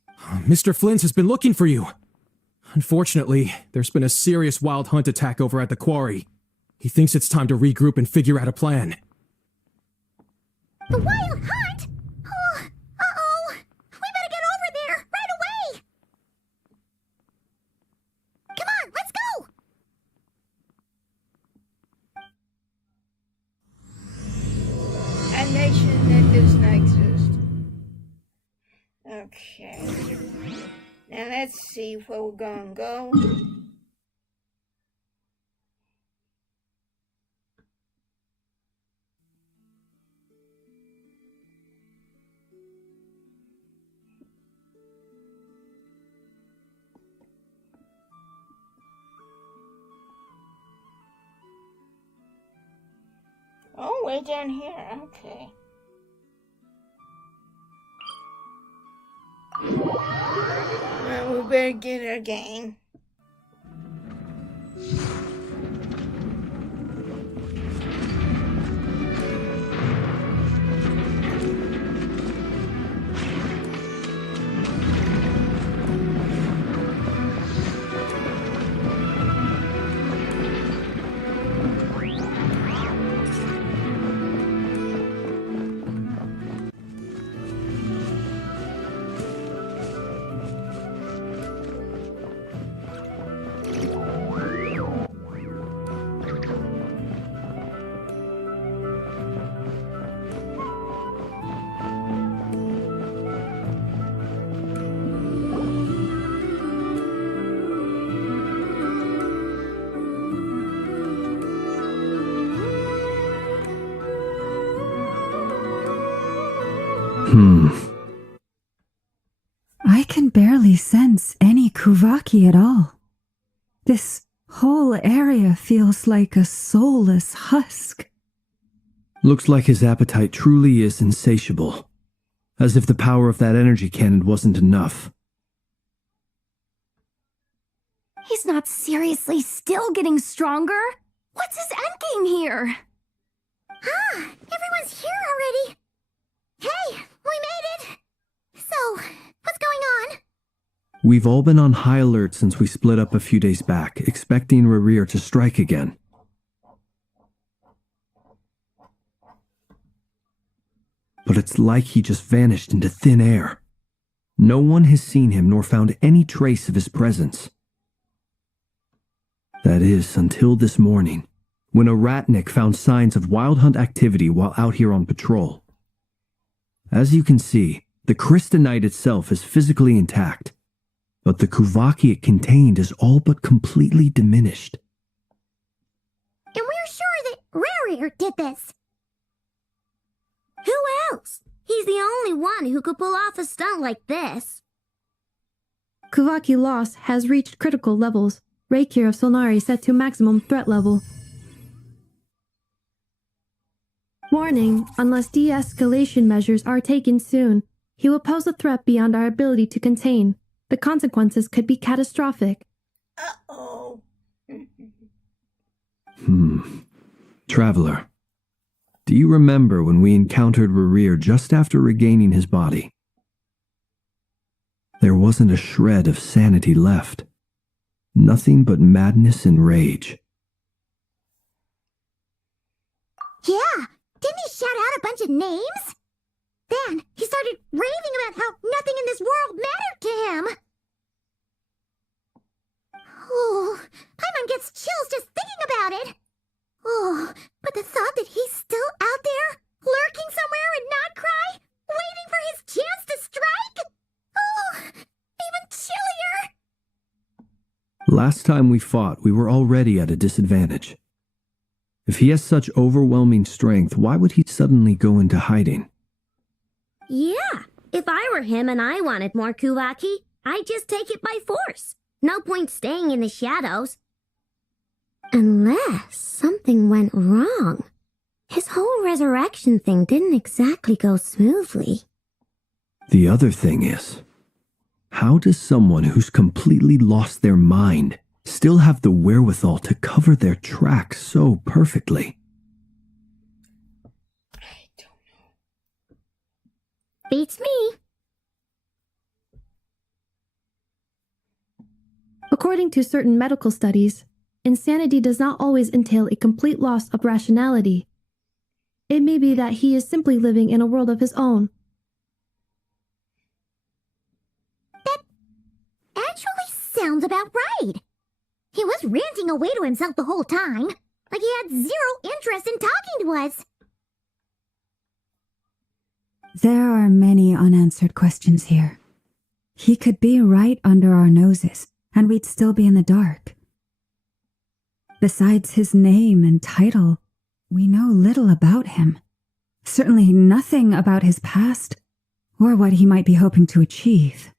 Mr. Flynn has been looking for you. Unfortunately, there's been a serious wild hunt attack over at the quarry. He thinks it's time to regroup and figure out a plan. The wild hunt? Oh, uh-oh. We better get over there right away. Come on, let's go. A nation that does not exist. Okay. Now let's see where we're gonna go. Oh, way down here, okay. Well, we better get our gang. I can barely sense any Kuvaki at all. This whole area feels like a soulless husk. Looks like his appetite truly is insatiable. As if the power of that energy cannon wasn't enough. He's not seriously still getting stronger? What's his endgame here? Ah, everyone's here already. Hey, we made it! So, what's going on? We've all been on high alert since we split up a few days back, expecting Rarir to strike again. But it's like he just vanished into thin air. No one has seen him nor found any trace of his presence. That is, until this morning, when a ratnik found signs of wild hunt activity while out here on patrol. As you can see, the Crystonite itself is physically intact, but the Kuvaki it contained is all but completely diminished. And we're sure that Rarir did this. Who else? He's the only one who could pull off a stunt like this. Kuvaki loss has reached critical levels. Reikir of Solnari set to maximum threat level. Warning, unless de-escalation measures are taken soon, he will pose a threat beyond our ability to contain. The consequences could be catastrophic. Uh-oh. Traveler, do you remember when we encountered Rarir just after regaining his body? There wasn't a shred of sanity left. Nothing but madness and rage. Yeah, didn't he shout out a bunch of names? Then he started raving about how nothing in this world mattered to him. Oh, Paimon gets chills just thinking about it. Oh, but the thought that he's still out there, lurking somewhere in Nodcry, waiting for his chance to strike? Oh, even chillier. Last time we fought, we were already at a disadvantage. If he has such overwhelming strength, why would he suddenly go into hiding? Yeah, if I were him and I wanted more Kuvaki, I'd just take it by force. No point staying in the shadows. Unless something went wrong. His whole resurrection thing didn't exactly go smoothly. The other thing is, how does someone who's completely lost their mind still have the wherewithal to cover their tracks so perfectly? Beats me. According to certain medical studies, insanity does not always entail a complete loss of rationality. It may be that he is simply living in a world of his own. That actually sounds about right. He was ranting away to himself the whole time, like he had zero interest in talking to us. There are many unanswered questions here. He could be right under our noses, and we'd still be in the dark. Besides his name and title, we know little about him. Certainly nothing about his past, or what he might be hoping to achieve.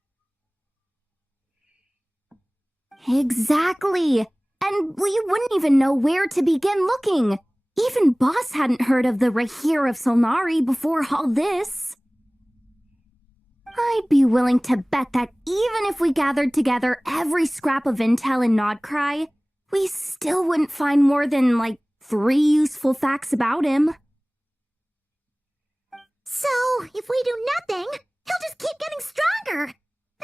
Exactly. And we wouldn't even know where to begin looking. Even Boss hadn't heard of the Rahir of Solnari before all this. I'd be willing to bet that even if we gathered together every scrap of intel in Nodcry, we still wouldn't find more than, 3 useful facts about him. So, if we do nothing, he'll just keep getting stronger.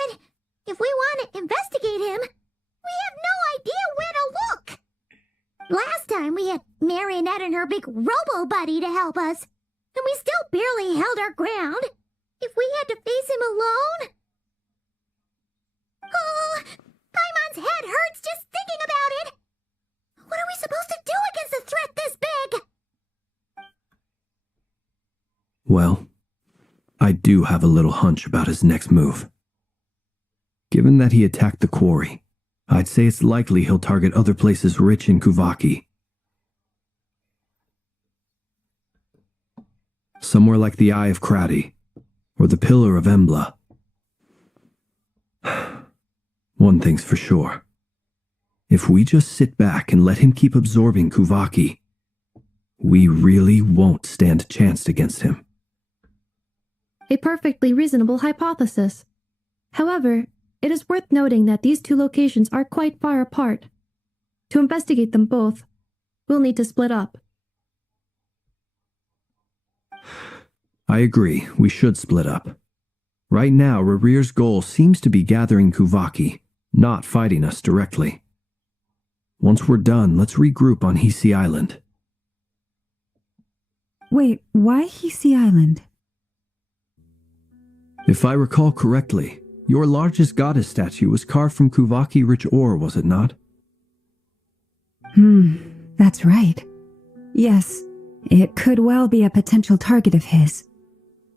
And if we want to investigate him, we have no idea where to look. Last time we had Marionette and her big robo-buddy to help us, and we still barely held our ground. If we had to face him alone... Oh, Paimon's head hurts just thinking about it. What are we supposed to do against a threat this big? Well, I do have a little hunch about his next move. Given that he attacked the quarry, I'd say it's likely he'll target other places rich in Kuvaki. Somewhere like the Eye of Krati, or the Pillar of Embla. One thing's for sure. If we just sit back and let him keep absorbing Kuvaki, we really won't stand a chance against him. A perfectly reasonable hypothesis. However, it is worth noting that these two locations are quite far apart. To investigate them both, we'll need to split up. I agree, we should split up. Right now, Rarir's goal seems to be gathering Kuvaki, not fighting us directly. Once we're done, let's regroup on Hisi Island. Wait, why Hisi Island? If I recall correctly, your largest goddess statue was carved from Kuvaki-rich ore, was it not? That's right. Yes, it could well be a potential target of his.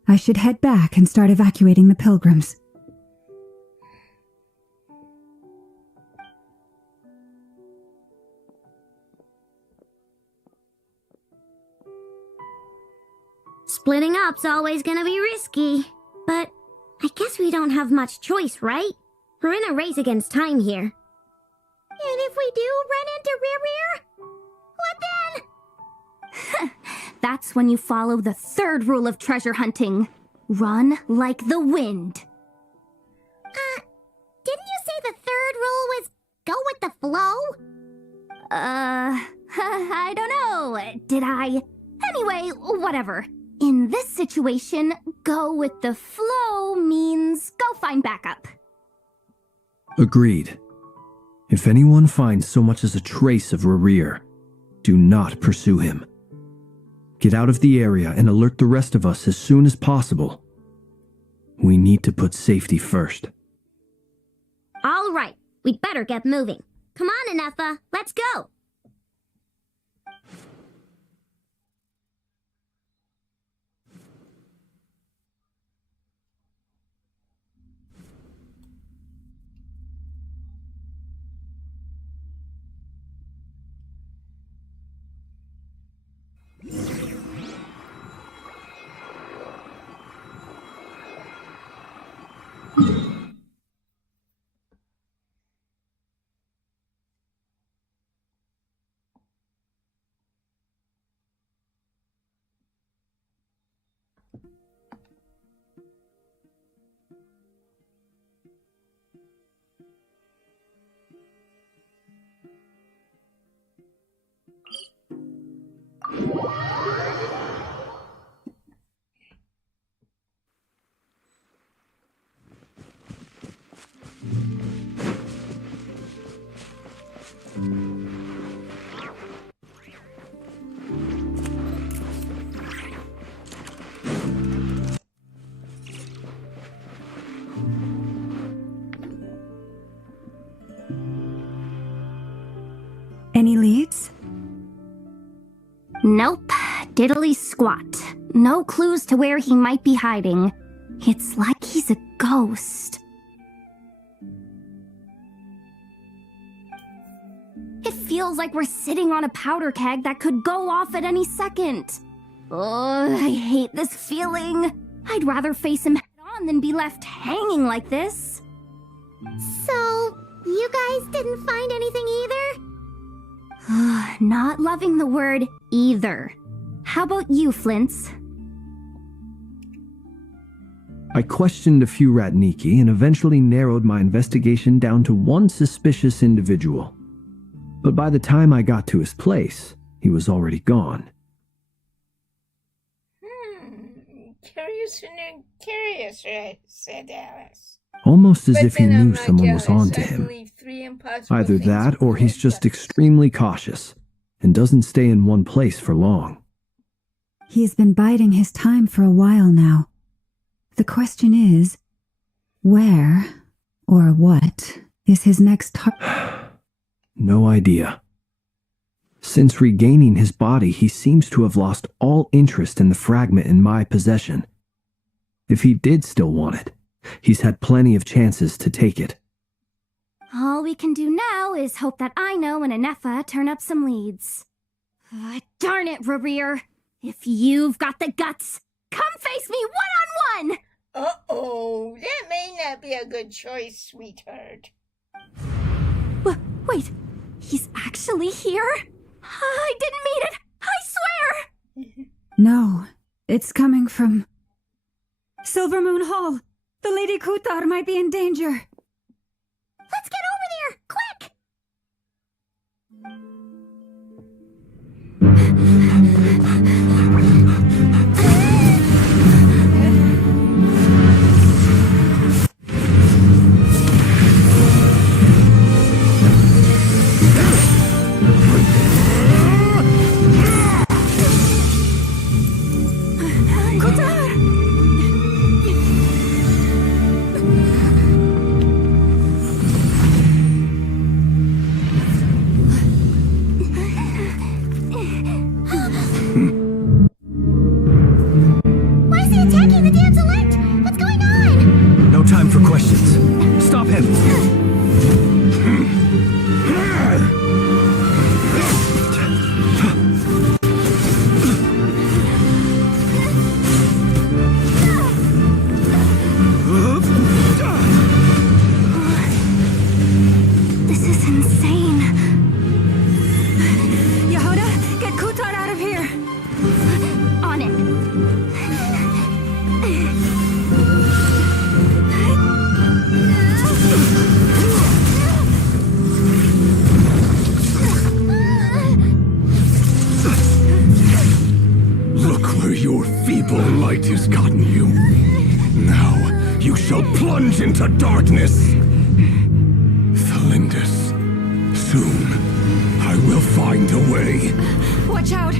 I should head back and start evacuating the pilgrims. Splitting up's always gonna be risky, but I guess we don't have much choice, right? We're in a race against time here. And if we do run into Rarir, what then? That's when you follow the third rule of treasure hunting. Run like the wind. Didn't you say the third rule was go with the flow? I don't know. Did I? Anyway, whatever. In this situation, go with the flow means go find backup. Agreed. If anyone finds so much as a trace of Rarir, do not pursue him. Get out of the area and alert the rest of us as soon as possible. We need to put safety first. All right, we'd better get moving. Come on, Anefa, let's go. Any leads? Nope. Diddly squat. No clues to where he might be hiding. It's like he's a ghost. It feels like we're sitting on a powder keg that could go off at any second. Ugh, I hate this feeling. I'd rather face him head on than be left hanging like this. So, you guys didn't find anything either? Not loving the word either. How about you, Flints? I questioned a few Ratniki and eventually narrowed my investigation down to one suspicious individual. But by the time I got to his place, he was already gone. Curious, said Alice. Almost as But if he then I'm knew like someone was Alice, onto I him. believe 3 impossible Either things that or before he's just success. extremely cautious and doesn't stay in one place for long. He's been biding his time for a while now. The question is, where or what is his next target? No idea. Since regaining his body, he seems to have lost all interest in the fragment in my possession. If he did still want it, he's had plenty of chances to take it. All we can do now is hope that Ino and Anefa turn up some leads. Darn it, Rarir. If you've got the guts, come face me one-on-one! Uh-oh, that may not be a good choice, sweetheart. Wait, he's actually here? I didn't mean it! I swear! No, it's coming from Silver Moon Hall. The Lady Kutar might be in danger. Let's get over there, quick! Why is he attacking the damsel elect? What's going on? No time for questions. Stop him! This is insane. Yehuda, get Kutar out of here! On it. Look where your feeble light has gotten you. Now you shall plunge into darkness. Felindus, soon I will find a way. Watch out!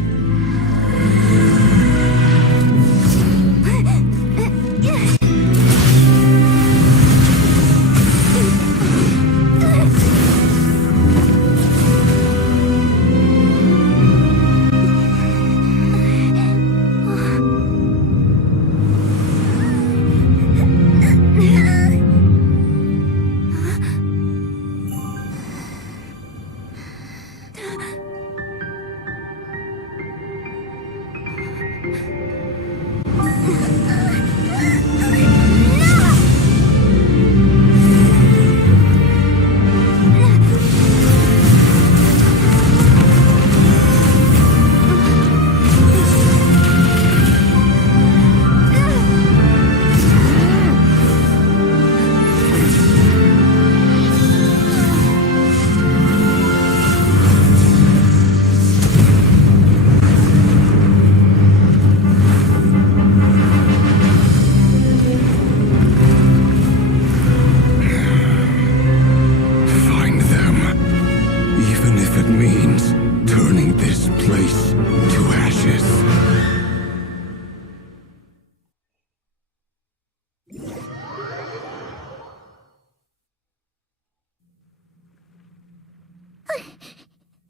if it means turning this place to ashes.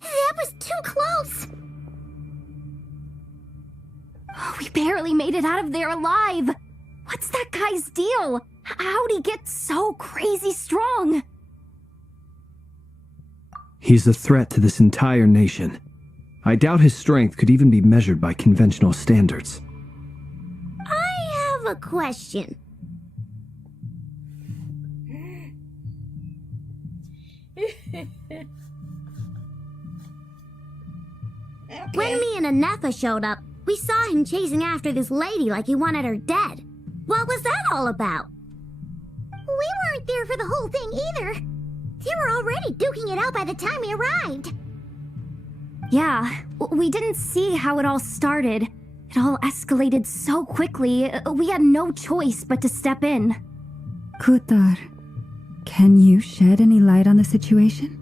That was too close! We barely made it out of there alive! What's that guy's deal? How'd he get so crazy strong? He's a threat to this entire nation. I doubt his strength could even be measured by conventional standards. I have a question. When me and Anefa showed up, we saw him chasing after this lady like he wanted her dead. What was that all about? We weren't there for the whole thing either. They were already duking it out by the time we arrived. Yeah, we didn't see how it all started. It all escalated so quickly, we had no choice but to step in. Kutar, can you shed any light on the situation?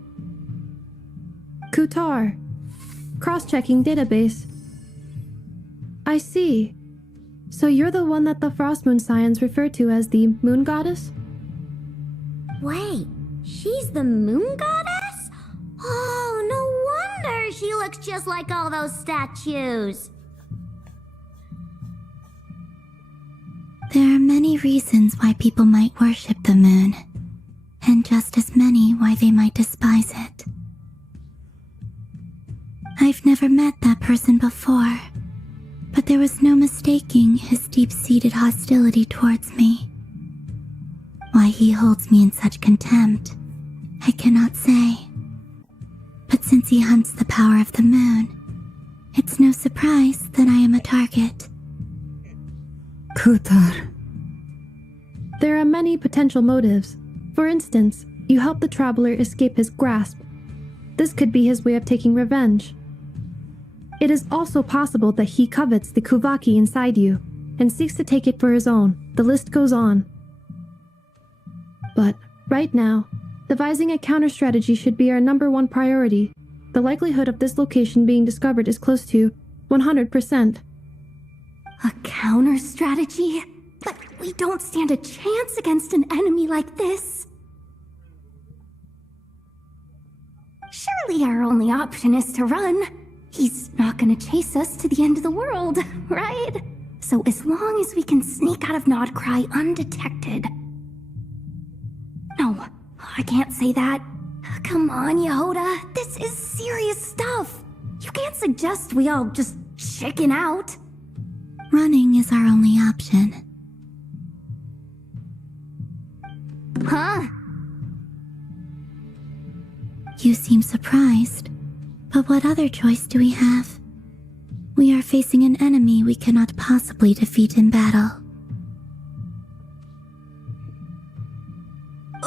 Kutar. Cross-checking database. I see. So you're the one that the Frost Moon Scions refer to as the Moon Goddess? Wait, she's the moon goddess? Oh, no wonder she looks just like all those statues. There are many reasons why people might worship the moon, and just as many why they might despise it. I've never met that person before, but there was no mistaking his deep-seated hostility towards me. Why he holds me in such contempt, I cannot say. But since he hunts the power of the moon, it's no surprise that I am a target. Kutar. There are many potential motives. For instance, you help the traveler escape his grasp. This could be his way of taking revenge. It is also possible that he covets the Kuvaki inside you and seeks to take it for his own. The list goes on. But right now, devising a counter-strategy should be our #1 priority. The likelihood of this location being discovered is close to 100%. A counter-strategy? But we don't stand a chance against an enemy like this. Surely our only option is to run. He's not gonna chase us to the end of the world, right? So as long as we can sneak out of Nodcry undetected. No, I can't say that. Come on, Yehoda. This is serious stuff. You can't suggest we all just chicken out. Running is our only option. Huh? You seem surprised. But what other choice do we have? We are facing an enemy we cannot possibly defeat in battle.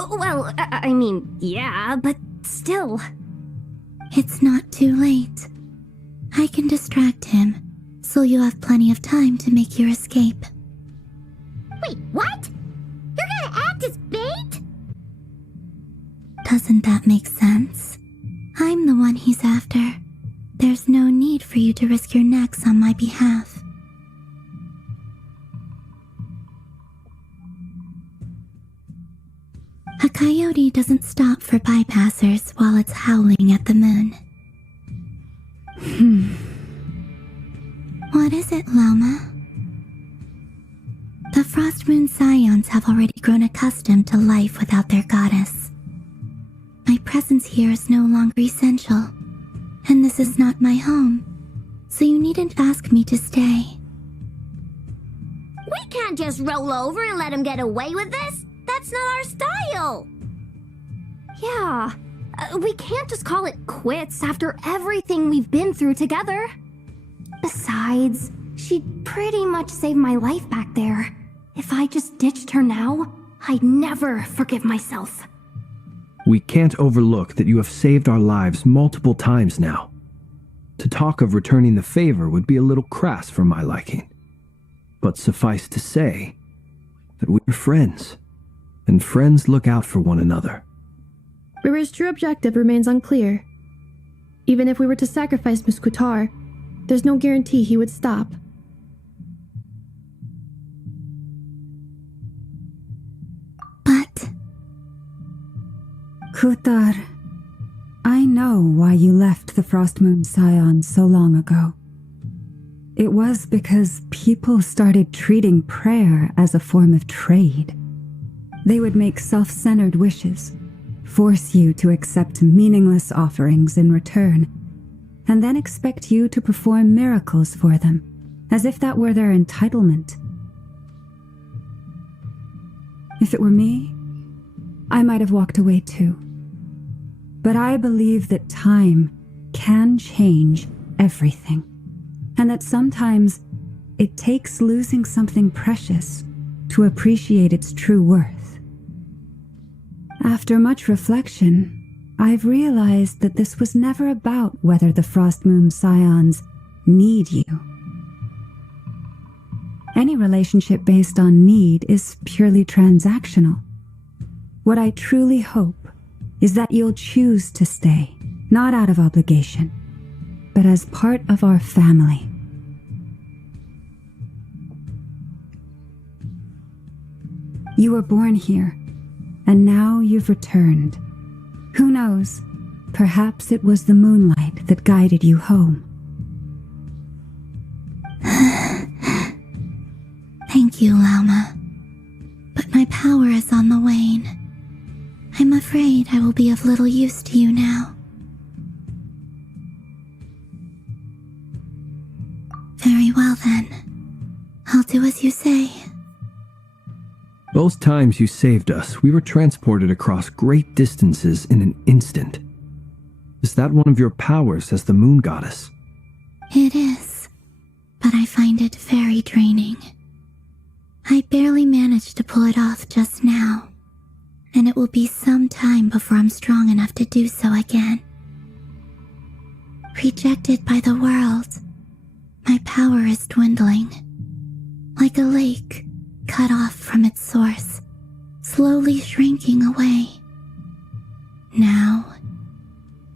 Well, I mean, yeah, but still. It's not too late. I can distract him, so you have plenty of time to make your escape. Wait, what? You're gonna act as bait? Doesn't that make sense? I'm the one he's after. There's no need for you to risk your necks on my behalf. A coyote doesn't stop for bypassers while it's howling at the moon. What is it, Loma? The Frost Moon Scions have already grown accustomed to life without their goddess. My presence here is no longer essential, and this is not my home, so you needn't ask me to stay. We can't just roll over and let him get away with this. That's not our style. Yeah, we can't just call it quits after everything we've been through together. Besides, she'd pretty much saved my life back there. If I just ditched her now, I'd never forgive myself. We can't overlook that you have saved our lives multiple times now. To talk of returning the favor would be a little crass for my liking. But suffice to say that we're friends, and friends look out for one another. River's true objective remains unclear. Even if we were to sacrifice Muskutar, there's no guarantee he would stop. But... Kutar, I know why you left the Frostmoon Scions so long ago. It was because people started treating prayer as a form of trade. They would make self-centered wishes, force you to accept meaningless offerings in return, and then expect you to perform miracles for them, as if that were their entitlement. If it were me, I might have walked away too. But I believe that time can change everything, and that sometimes it takes losing something precious to appreciate its true worth. After much reflection, I've realized that this was never about whether the Frostmoon Scions need you. Any relationship based on need is purely transactional. What I truly hope is that you'll choose to stay, not out of obligation, but as part of our family. You were born here, and now you've returned. Who knows? Perhaps it was the moonlight that guided you home. Thank you, Lauma. But my power is on the wane. I'm afraid I will be of little use to you now. Very well then. I'll do as you say. Both times you saved us, we were transported across great distances in an instant. Is that one of your powers as the moon goddess? It is, but I find it very draining. I barely managed to pull it off just now, and it will be some time before I'm strong enough to do so again. Rejected by the world, my power is dwindling. Like a lake cut off from its source, slowly shrinking away. Now,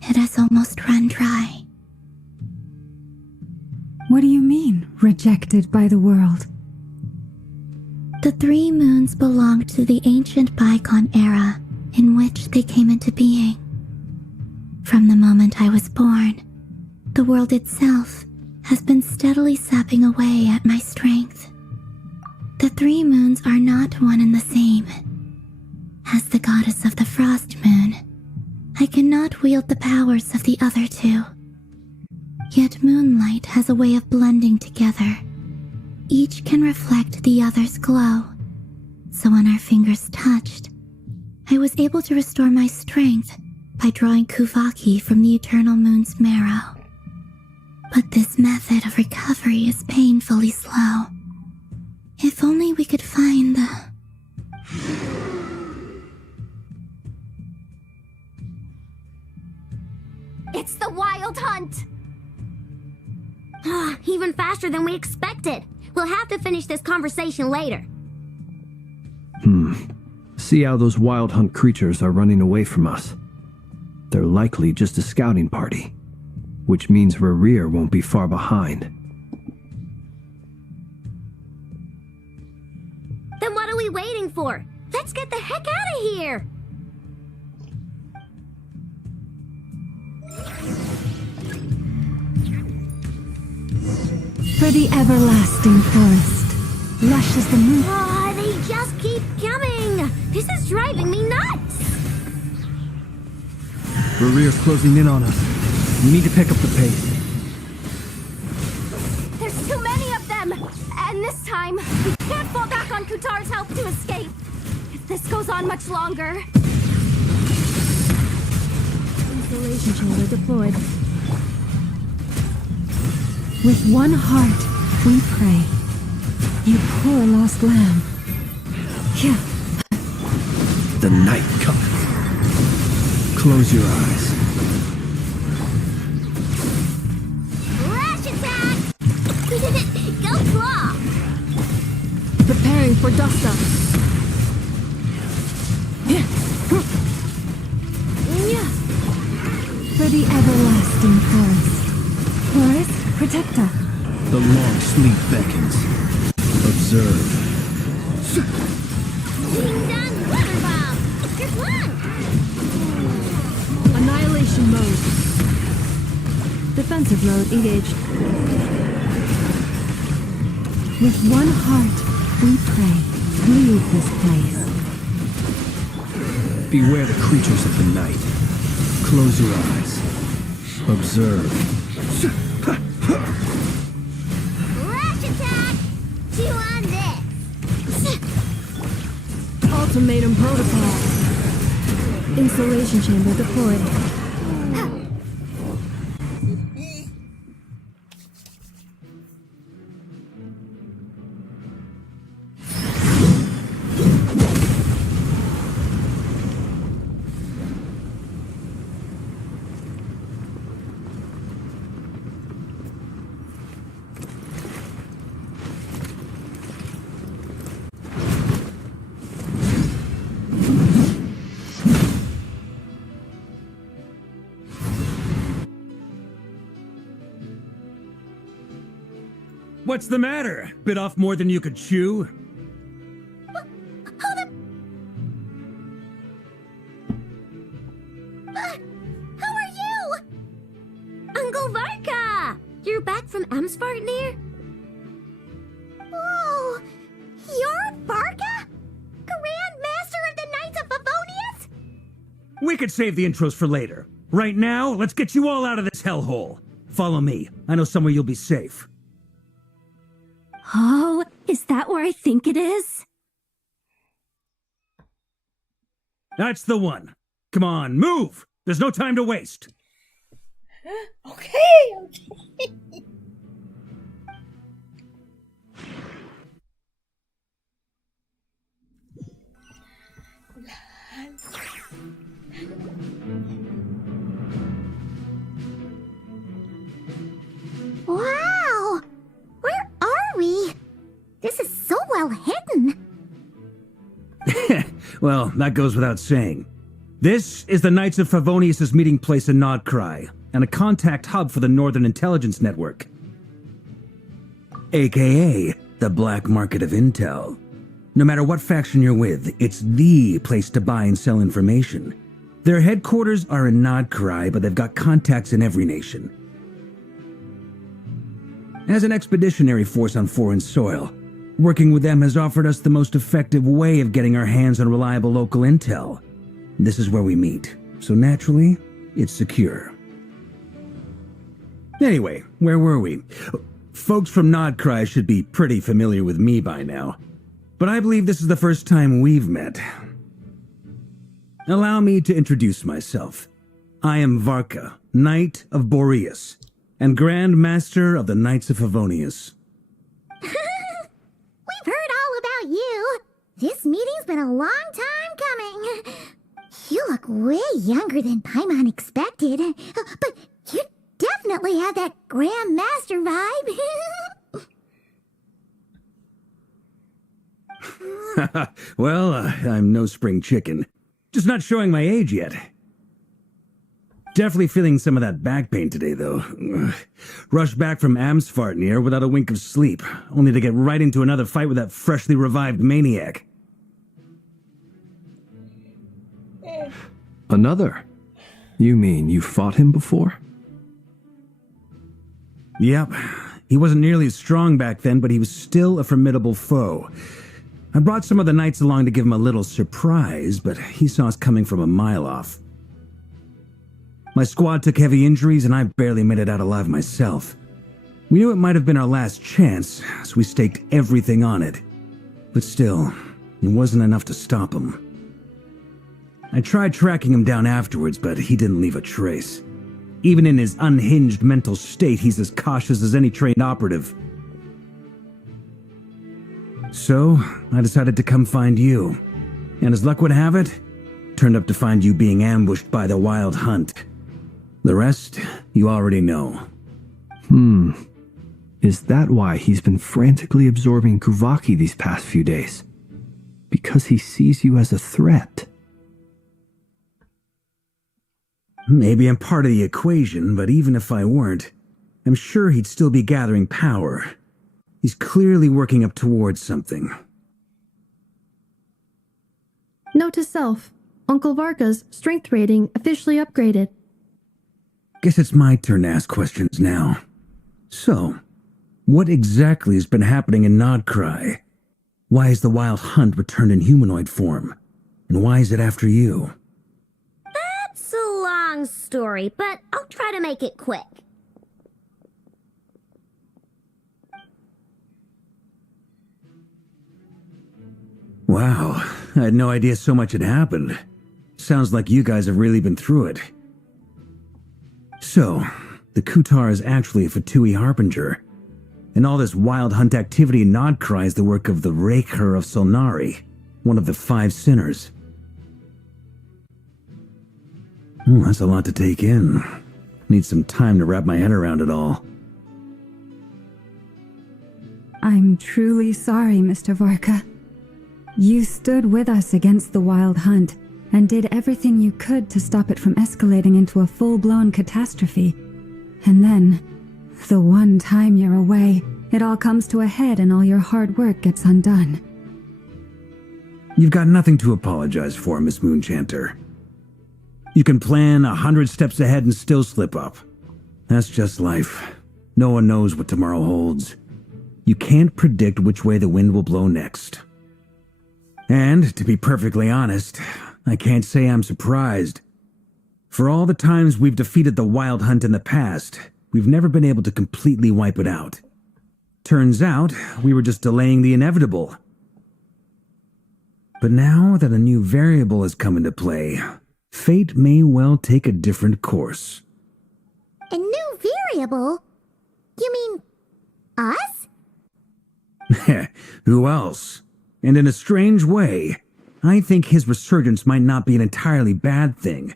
it has almost run dry. What do you mean, rejected by the world? The 3 moons belonged to the ancient bygone era in which they came into being. From the moment I was born, the world itself has been steadily sapping away at my strength. The 3 moons are not one and the same. As the goddess of the Frost Moon, I cannot wield the powers of the other 2. Yet moonlight has a way of blending together. Each can reflect the other's glow. So when our fingers touched, I was able to restore my strength by drawing Kuvaki from the eternal moon's marrow. But this method of recovery is painfully slow. If only we could find the... It's the Wild Hunt! Even faster than we expected. We'll have to finish this conversation later. See how those Wild Hunt creatures are running away from us. They're likely just a scouting party, which means Rerir won't be far behind. Then what are we waiting for? Let's get the heck out of here! For the everlasting forest, lush as the moon. Oh, they just keep coming! This is driving me nuts! Rerir's closing in on us. We need to pick up the pace. There's too many of them! And this time, we can't fall back on Kutar's help to escape. If this goes on much longer... Insulation chamber deployed. With one heart, we pray. You poor lost lamb. Here. The night cometh. Close your eyes. Rash attack! Go claw! Preparing for dust up. for the everlasting forest. Forest Protector. The long sleep beckons. Observe. Ding dong, rubber ball. Just one. Annihilation mode. Defensive mode engaged. With one heart, we pray. Leave this place. Beware the creatures of the night. Close your eyes. Observe. Rush attack. Chew on this. Ultimatum protocol. Insulation chamber deployed. What's the matter? Bit off more than you could chew? Who are you? Uncle Varka! You're back from Amsvartnir? Whoa! You're Varka? Grand Master of the Knights of Favonius? We could save the intros for later. Right now, let's get you all out of this hellhole. Follow me. I know somewhere you'll be safe. Oh, is that where I think it is? That's the one. Come on, move! There's no time to waste. Okay. Wow! Where are we? This is so well hidden. Well, that goes without saying. This is the Knights of Favonius' meeting place in Nodcry, and a contact hub for the Northern Intelligence Network. AKA, the black market of intel. No matter what faction you're with, it's THE place to buy and sell information. Their headquarters are in Nodcry, but they've got contacts in every nation. As an expeditionary force on foreign soil, working with them has offered us the most effective way of getting our hands on reliable local intel. This is where we meet, so naturally, it's secure. Anyway, where were we? Folks from Nodcry should be pretty familiar with me by now, but I believe this is the first time we've met. Allow me to introduce myself. I am Varka, Knight of Boreas, and Grand Master of the Knights of Favonius. We've heard all about you. This meeting's been a long time coming. You look way younger than Paimon expected, but you definitely have that Grand Master vibe. Well, I'm no spring chicken. Just not showing my age yet. Definitely feeling some of that back pain today, though. Rushed back from Amsvartnir without a wink of sleep, only to get right into another fight with that freshly revived maniac. Another? You mean you fought him before? Yep. He wasn't nearly as strong back then, but he was still a formidable foe. I brought some of the knights along to give him a little surprise, but he saw us coming from a mile off. My squad took heavy injuries, and I barely made it out alive myself. We knew it might have been our last chance, so we staked everything on it. But still, it wasn't enough to stop him. I tried tracking him down afterwards, but he didn't leave a trace. Even in his unhinged mental state, he's as cautious as any trained operative. So, I decided to come find you. And as luck would have it, turned up to find you being ambushed by the Wild Hunt. The rest, you already know. Is that why he's been frantically absorbing Kuvaki these past few days? Because he sees you as a threat? Maybe I'm part of the equation, but even if I weren't, I'm sure he'd still be gathering power. He's clearly working up towards something. Note to self, Uncle Varka's strength rating officially upgraded. Guess it's my turn to ask questions now. So, what exactly has been happening in Nodcry? Why has the Wild Hunt returned in humanoid form? And why is it after you? That's a long story, but I'll try to make it quick. Wow, I had no idea so much had happened. Sounds like you guys have really been through it. So, the Kutar is actually a Fatui Harbinger. And all this Wild Hunt activity in Nodcry is the work of the Raker of Solnari, one of the 5 sinners. That's a lot to take in. Need some time to wrap my head around it all. I'm truly sorry, Mr. Varka. You stood with us against the Wild Hunt and did everything you could to stop it from escalating into a full-blown catastrophe. And then, the one time you're away, it all comes to a head and all your hard work gets undone. You've got nothing to apologize for, Miss Moonchanter. You can plan 100 steps ahead and still slip up. That's just life. No one knows what tomorrow holds. You can't predict which way the wind will blow next. And, to be perfectly honest, I can't say I'm surprised. For all the times we've defeated the Wild Hunt in the past, we've never been able to completely wipe it out. Turns out, we were just delaying the inevitable. But now that a new variable has come into play, fate may well take a different course. A new variable? You mean us? Who else? And in a strange way, I think his resurgence might not be an entirely bad thing.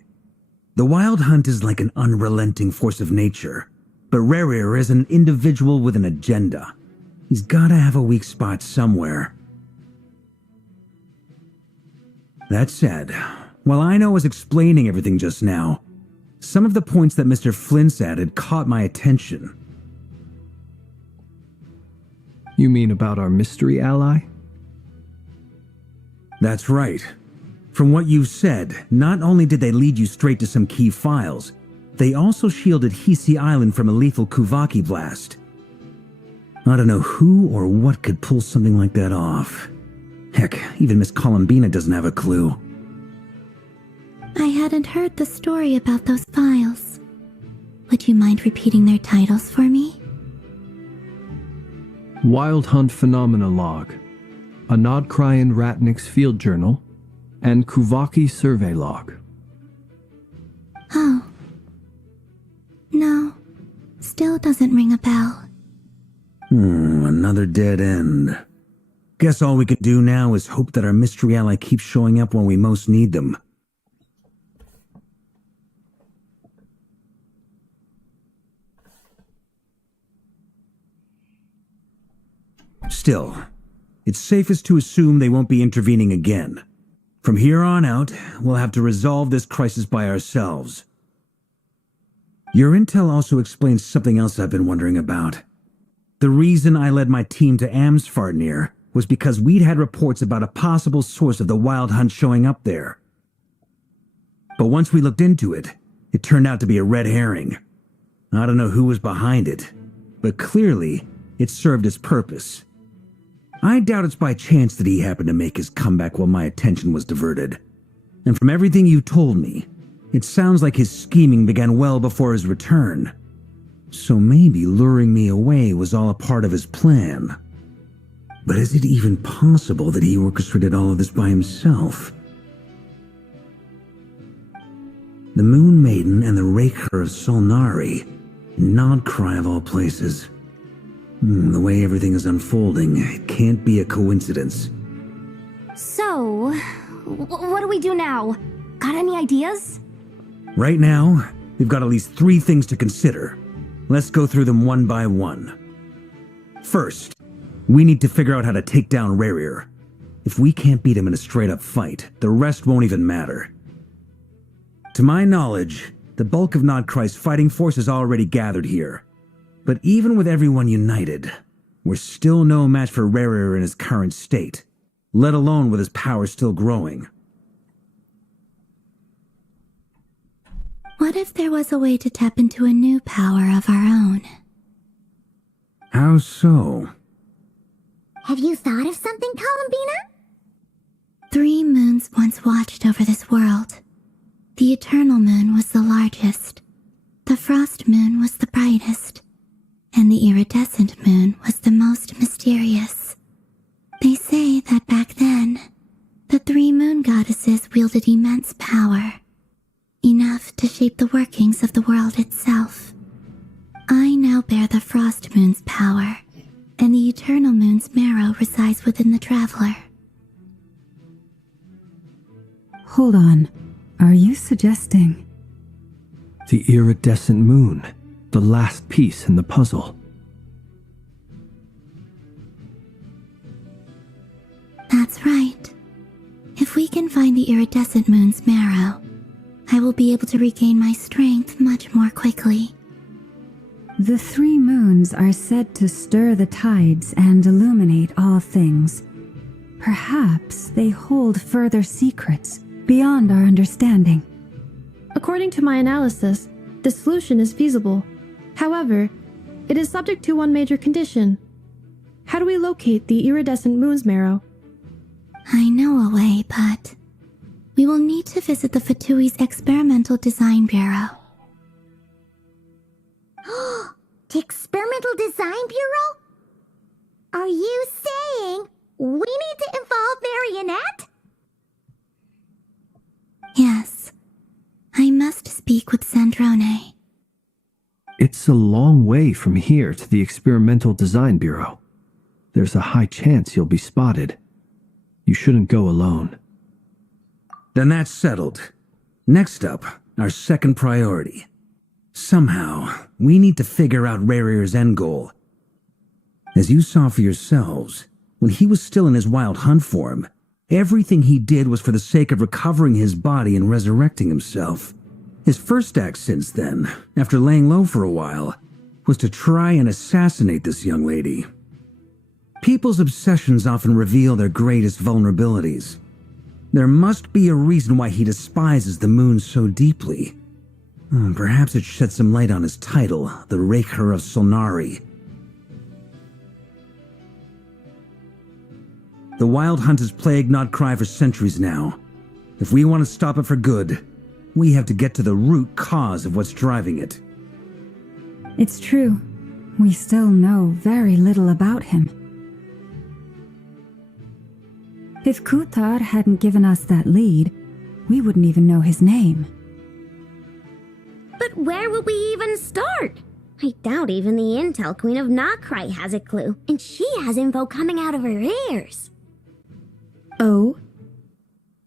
The Wild Hunt is like an unrelenting force of nature, but Rerir is an individual with an agenda. He's gotta have a weak spot somewhere. That said, while Aino was explaining everything just now, some of the points that Mr. Flint's added caught my attention. You mean about our mystery ally? That's right. From what you've said, not only did they lead you straight to some key files, they also shielded Hisi Island from a lethal Kuvaki blast. I don't know who or what could pull something like that off. Heck, even Miss Columbina doesn't have a clue. I hadn't heard the story about those files. Would you mind repeating their titles for me? Wild Hunt Phenomena Log, a Nodcryan Ratnik's Field Journal, and Kuvaki Survey Log. Oh. No. Still doesn't ring a bell. Another dead end. Guess all we can do now is hope that our mystery ally keeps showing up when we most need them. Still, it's safest to assume they won't be intervening again. From here on out, we'll have to resolve this crisis by ourselves. Your intel also explains something else I've been wondering about. The reason I led my team to Amsfarnir was because we'd had reports about a possible source of the Wild Hunt showing up there. But once we looked into it, it turned out to be a red herring. I don't know who was behind it, but clearly it served its purpose. I doubt it's by chance that he happened to make his comeback while my attention was diverted. And from everything you told me, it sounds like his scheming began well before his return. So maybe luring me away was all a part of his plan. But is it even possible that he orchestrated all of this by himself? The Moon Maiden and the Raker of Solnari, Nodcry of all places. The way everything is unfolding, it can't be a coincidence. So, what do we do now? Got any ideas? Right now, we've got at least 3 things to consider. Let's go through them one by one. First, we need to figure out how to take down Rerir. If we can't beat him in a straight-up fight, the rest won't even matter. To my knowledge, The bulk of Nodcry's fighting force is already gathered here. But even with everyone united, we're still no match for Rarer in his current state, let alone with his power still growing. What if there was a way to tap into a new power of our own? How so? Have you thought of something, Columbina? 3 moons once watched over this world. The eternal moon was the largest. The frost moon was the brightest. And the iridescent moon was the most mysterious. They say that back then, the 3 moon goddesses wielded immense power, enough to shape the workings of the world itself. I now bear the frost moon's power, and the eternal moon's marrow resides within the traveler. Hold on. Are you suggesting? The iridescent moon, the last piece in the puzzle. That's right. If we can find the iridescent moon's marrow, I will be able to regain my strength much more quickly. The 3 moons are said to stir the tides and illuminate all things. Perhaps they hold further secrets beyond our understanding. According to my analysis, the solution is feasible. However, it is subject to one major condition. How do we locate the iridescent moon's marrow? I know a way, but we will need to visit the Fatui's Experimental Design Bureau. The Experimental Design Bureau? Are you saying we need to involve Marionette? Yes. I must speak with Sandrone. It's a long way from here to the Experimental Design Bureau. There's a high chance you'll be spotted. You shouldn't go alone. Then that's settled. Next up, our second priority. Somehow, we need to figure out Rarier's end goal. As you saw for yourselves, when he was still in his wild hunt form, everything he did was for the sake of recovering his body and resurrecting himself. His first act since then, after laying low for a while, was to try and assassinate this young lady. People's obsessions often reveal their greatest vulnerabilities. There must be a reason why he despises the moon so deeply. Perhaps it sheds some light on his title, the Raker of Solnari. The Wild Hunt has plagued Nodcry for centuries now. If we want to stop it for good, we have to get to the root cause of what's driving it. It's true. We still know very little about him. If Kutar hadn't given us that lead, we wouldn't even know his name. But where would we even start? I doubt even the Intel Queen of Nodcry has a clue, and she has info coming out of her ears. Oh?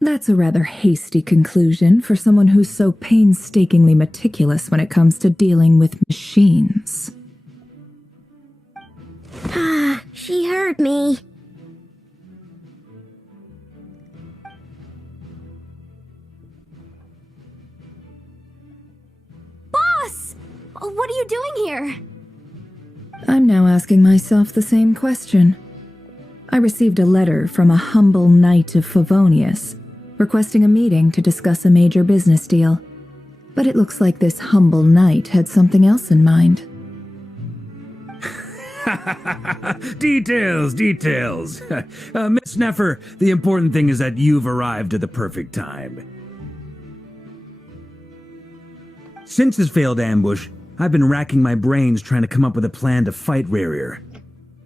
That's a rather hasty conclusion for someone who's so painstakingly meticulous when it comes to dealing with machines. Ah, she heard me. Boss! What are you doing here? I'm now asking myself the same question. I received a letter from a humble knight of Favonius, requesting a meeting to discuss a major business deal. But it looks like this humble knight had something else in mind. Details. Miss Neffer, the important thing is that you've arrived at the perfect time. Since his failed ambush, I've been racking my brains trying to come up with a plan to fight Rarier.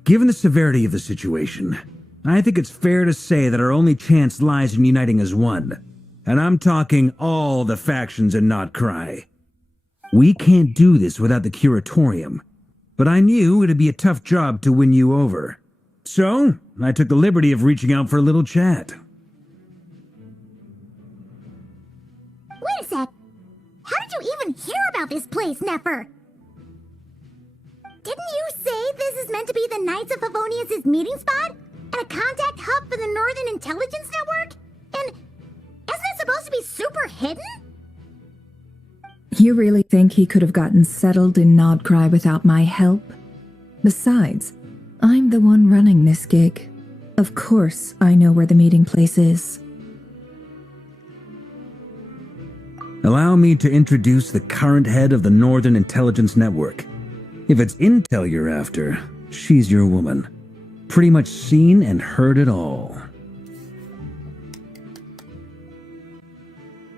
Given the severity of the situation, I think it's fair to say that our only chance lies in uniting as one. And I'm talking all the factions in Nodcry. We can't do this without the Curatorium, but I knew it'd be a tough job to win you over. So, I took the liberty of reaching out for a little chat. Wait a sec. How did you even hear about this place, Neffer? Didn't you say this is meant to be the Knights of Favonius' meeting spot? And a contact hub for the Northern Intelligence Network? And isn't it supposed to be super hidden? You really think he could have gotten settled in Nodcry without my help? Besides, I'm the one running this gig. Of course I know where the meeting place is. Allow me to introduce the current head of the Northern Intelligence Network. If it's intel you're after, she's your woman. Pretty much seen and heard it all.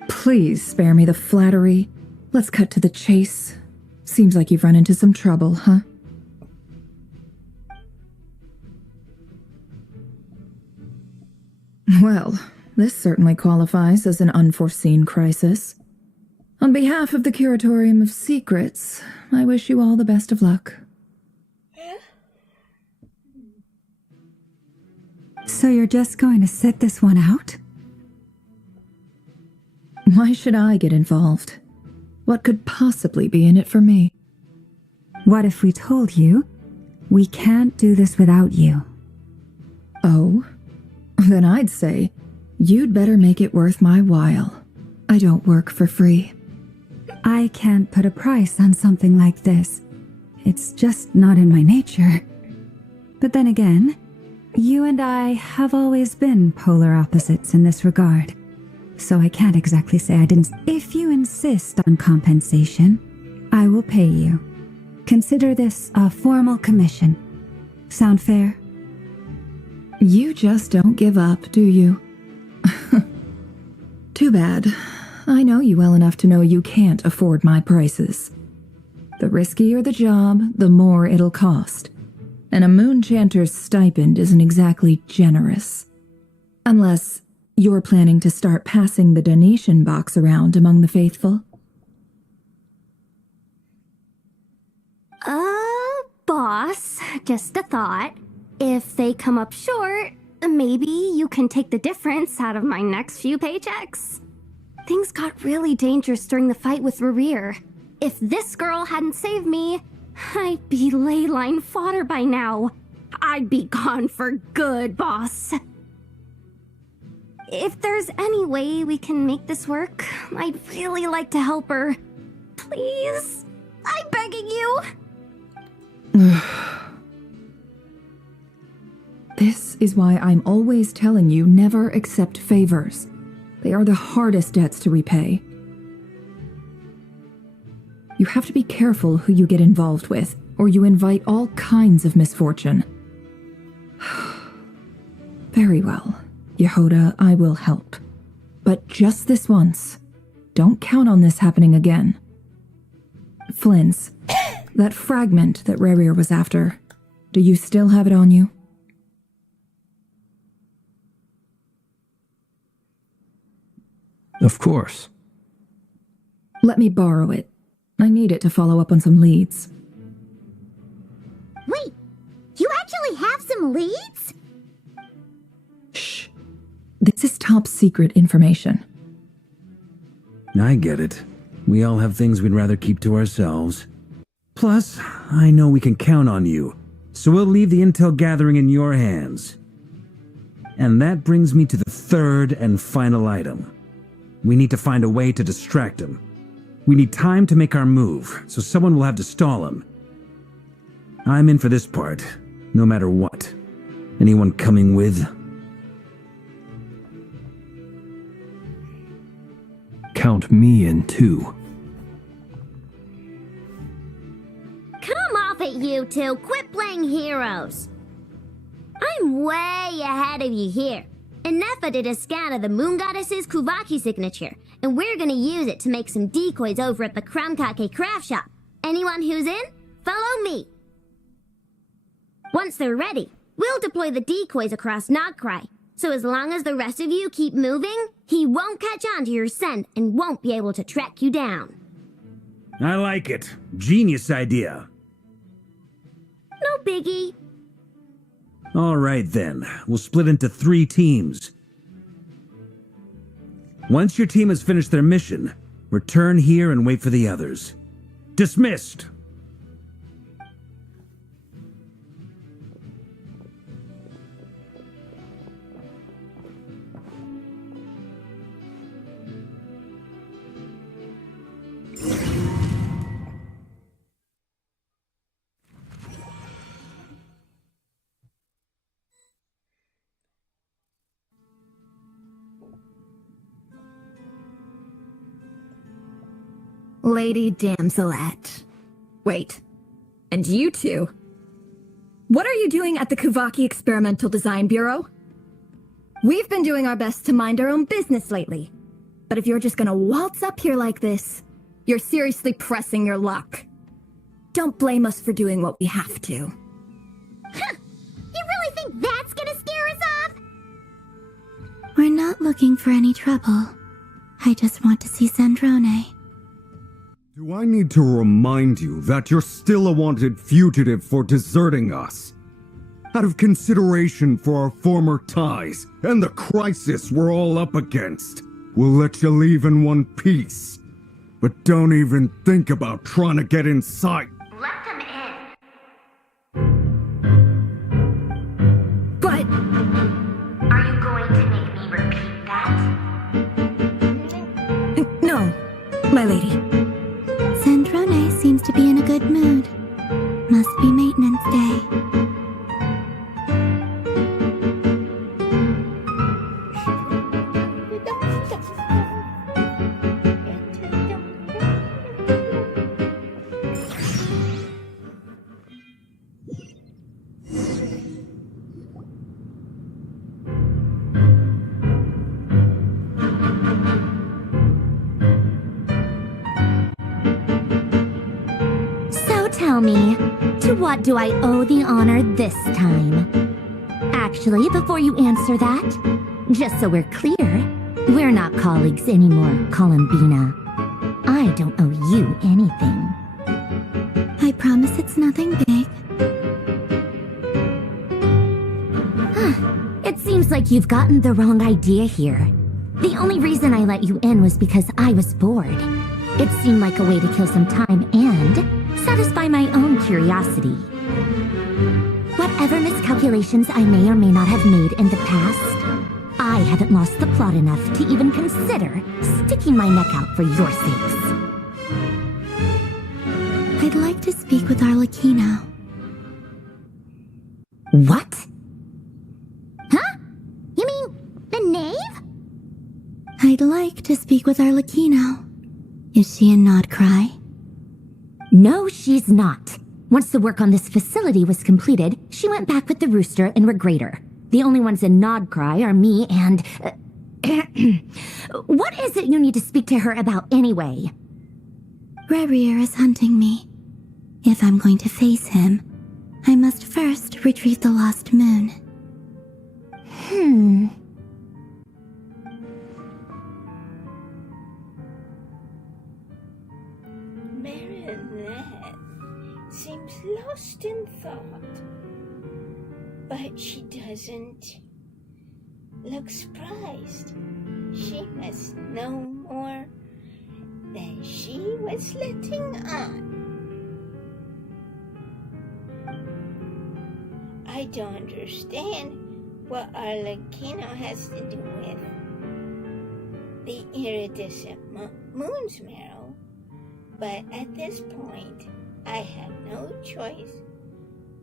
Please spare me the flattery. Let's cut to the chase. Seems like you've run into some trouble, huh? Well, this certainly qualifies as an unforeseen crisis. On behalf of the Curatorium of Secrets, I wish you all the best of luck. So you're just going to sit this one out? Why should I get involved? What could possibly be in it for me? What if we told you we can't do this without you? Oh? Then I'd say you'd better make it worth my while. I don't work for free. I can't put a price on something like this. It's just not in my nature. But then again, you and I have always been polar opposites in this regard. So I can't exactly say I didn't. If you insist on compensation, I will pay you. Consider this a formal commission. Sound fair? You just don't give up, do you? Too bad. I know you well enough to know you can't afford my prices. The riskier the job, the more it'll cost. And a Moonchanter's stipend isn't exactly generous. Unless you're planning to start passing the donation box around among the faithful. Boss, just a thought. If they come up short, maybe you can take the difference out of my next few paychecks. Things got really dangerous during the fight with Rerir. If this girl hadn't saved me, I'd be ley line fodder by now. I'd be gone for good, boss. If there's any way we can make this work, I'd really like to help her. Please? I'm begging you. This is why I'm always telling you never accept favors. They are the hardest debts to repay. You have to be careful who you get involved with, or you invite all kinds of misfortune. Very well, Yehoda, I will help. But just this once. Don't count on this happening again. Flynn's, that fragment that Rerir was after, do you still have it on you? Of course. Let me borrow it. I need it to follow up on some leads. Wait, you actually have some leads? Shh. This is top secret information. I get it. We all have things we'd rather keep to ourselves. Plus, I know we can count on you, so we'll leave the intel gathering in your hands. And that brings me to the third and final item. We need to find a way to distract him. We need time to make our move, so someone will have to stall him. I'm in for this part, no matter what. Anyone coming with? Count me in too. Come off it, you two. Quit playing heroes. I'm way ahead of you here. Enefa did a scan of the Moon Goddess's Kuvaki signature, and we're gonna use it to make some decoys over at the Krumkake craft shop. Anyone who's in, follow me. Once they're ready, we'll deploy the decoys across Nogcry. So as long as the rest of you keep moving, he won't catch on to your scent and won't be able to track you down. I like it. Genius idea. No biggie. All right then, we'll split into 3 teams. Once your team has finished their mission, return here and wait for the others. Dismissed! Lady Damselat. Wait. And you two? What are you doing at the Kuvaki Experimental Design Bureau? We've been doing our best to mind our own business lately. But if you're just gonna waltz up here like this, you're seriously pressing your luck. Don't blame us for doing what we have to. Huh! You really think that's gonna scare us off? We're not looking for any trouble. I just want to see Sandrone. Do I need to remind you that you're still a wanted fugitive for deserting us? Out of consideration for our former ties and the crisis we're all up against, we'll let you leave in one piece. But don't even think about trying to get inside. Let them in. But... Are you going to make me repeat that? No, my lady. Sandrone seems to be in a good mood. Must be maintenance day. Tell me, to what do I owe the honor this time? Actually, before you answer that, just so we're clear, we're not colleagues anymore, Columbina. I don't owe you anything. I promise it's nothing big. It seems like you've gotten the wrong idea here. The only reason I let you in was because I was bored. It seemed like a way to kill some time and satisfy my own curiosity. Whatever miscalculations I may or may not have made in the past, I haven't lost the plot enough to even consider sticking my neck out for your sakes. I'd like to speak with Arlecchino. What? Huh? You mean the knave? I'd like to speak with Arlecchino. Is she in Nodcry? No, she's not. Once the work on this facility was completed, she went back with the Rooster and Regrator. The only ones in Nodcry are me and... What is it you need to speak to her about anyway? Rebrier is hunting me. If I'm going to face him, I must first retrieve the lost moon. Marinette seems lost in thought, but she doesn't look surprised. She must know more than she was letting on. I don't understand what Arlecchino has to do with the iridescent moon's marrow, but at this point, I have no choice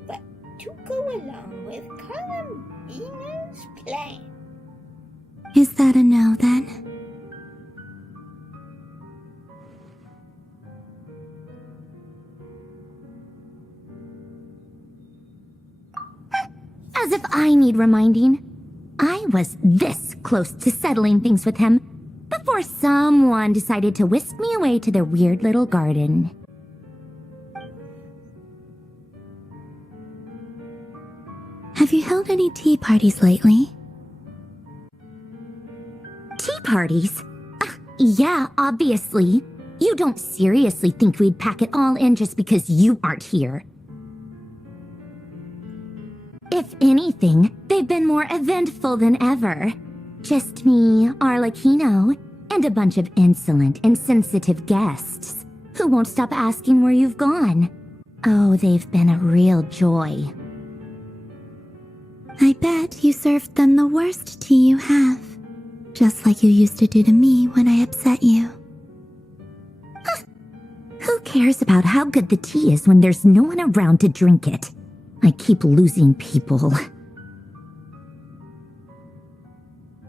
but to go along with Columbina's plan. Is that a no, then? As if I need reminding. I was this close to settling things with him before someone decided to whisk me away to their weird little garden. Have you held any tea parties lately? Tea parties? Yeah, obviously. You don't seriously think we'd pack it all in just because you aren't here. If anything, they've been more eventful than ever. Just me, Arlecchino, and a bunch of insolent, insensitive guests who won't stop asking where you've gone. Oh, they've been a real joy. I bet you served them the worst tea you have. Just like you used to do to me when I upset you. Who cares about how good the tea is when there's no one around to drink it? I keep losing people.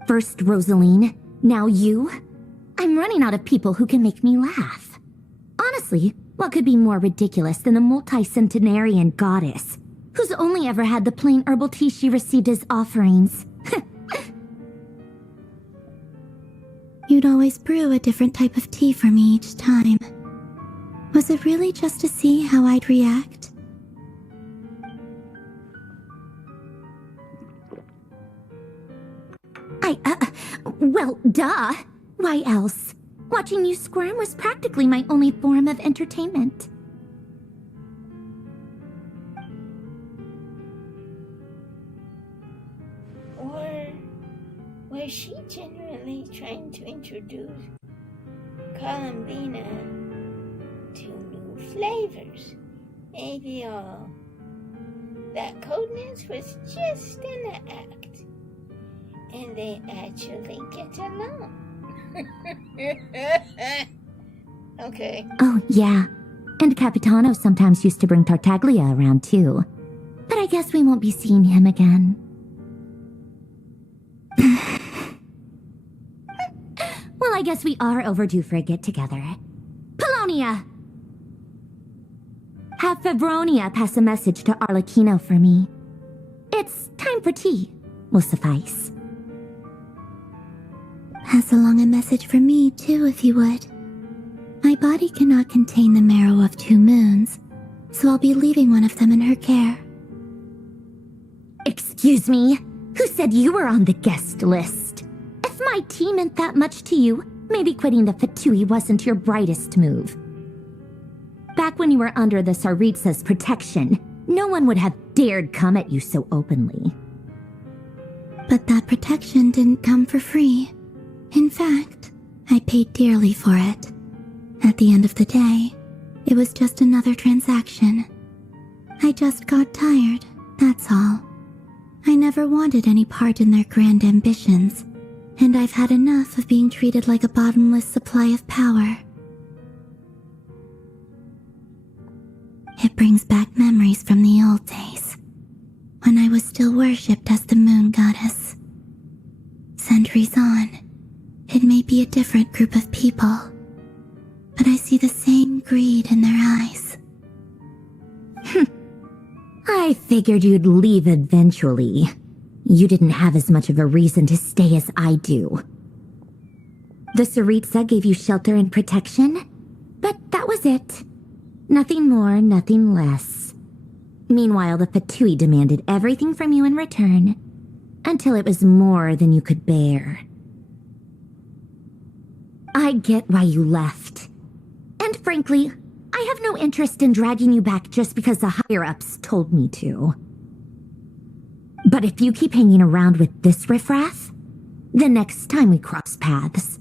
First Rosaline, now you. I'm running out of people who can make me laugh. Honestly, what could be more ridiculous than a multi-centenarian goddess who's only ever had the plain herbal tea she received as offerings? You'd always brew a different type of tea for me each time. Was it really just to see how I'd react? Well, duh. Why else? Watching you squirm was practically my only form of entertainment. Or was she genuinely trying to introduce Columbina to new flavors? Maybe all that coldness was just an act, and they actually get along. Okay. Oh, yeah. And Capitano sometimes used to bring Tartaglia around, too. But I guess we won't be seeing him again. Well, I guess we are overdue for a get-together. Polonia! Have Febronia pass a message to Arlecchino for me. It's time for tea. Will suffice. Pass along a message for me, too, if you would. My body cannot contain the marrow of 2 moons, so I'll be leaving one of them in her care. Excuse me? Who said you were on the guest list? If my tea meant that much to you, maybe quitting the Fatui wasn't your brightest move. Back when you were under the Tsaritsa's protection, no one would have dared come at you so openly. But that protection didn't come for free. In fact, I paid dearly for it. At the end of the day, it was just another transaction. I just got tired, that's all. I never wanted any part in their grand ambitions, and I've had enough of being treated like a bottomless supply of power. It brings back memories from the old days, when I was still worshipped as the moon goddess. Centuries on, it may be a different group of people, but I see the same greed in their eyes. I figured you'd leave eventually. You didn't have as much of a reason to stay as I do. The Tsaritsa gave you shelter and protection, but that was it. Nothing more, nothing less. Meanwhile, the Fatui demanded everything from you in return, until it was more than you could bear. I get why you left. And frankly, I have no interest in dragging you back just because the higher-ups told me to. But if you keep hanging around with this riffraff, the next time we cross paths,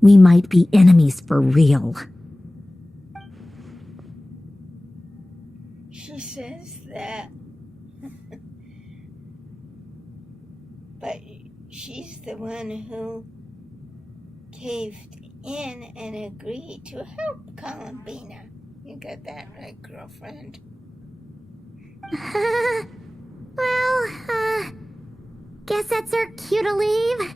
we might be enemies for real. She says that. But she's the one who caved in and agreed to help Columbina. You got that right, girlfriend? Guess that's our cue to leave.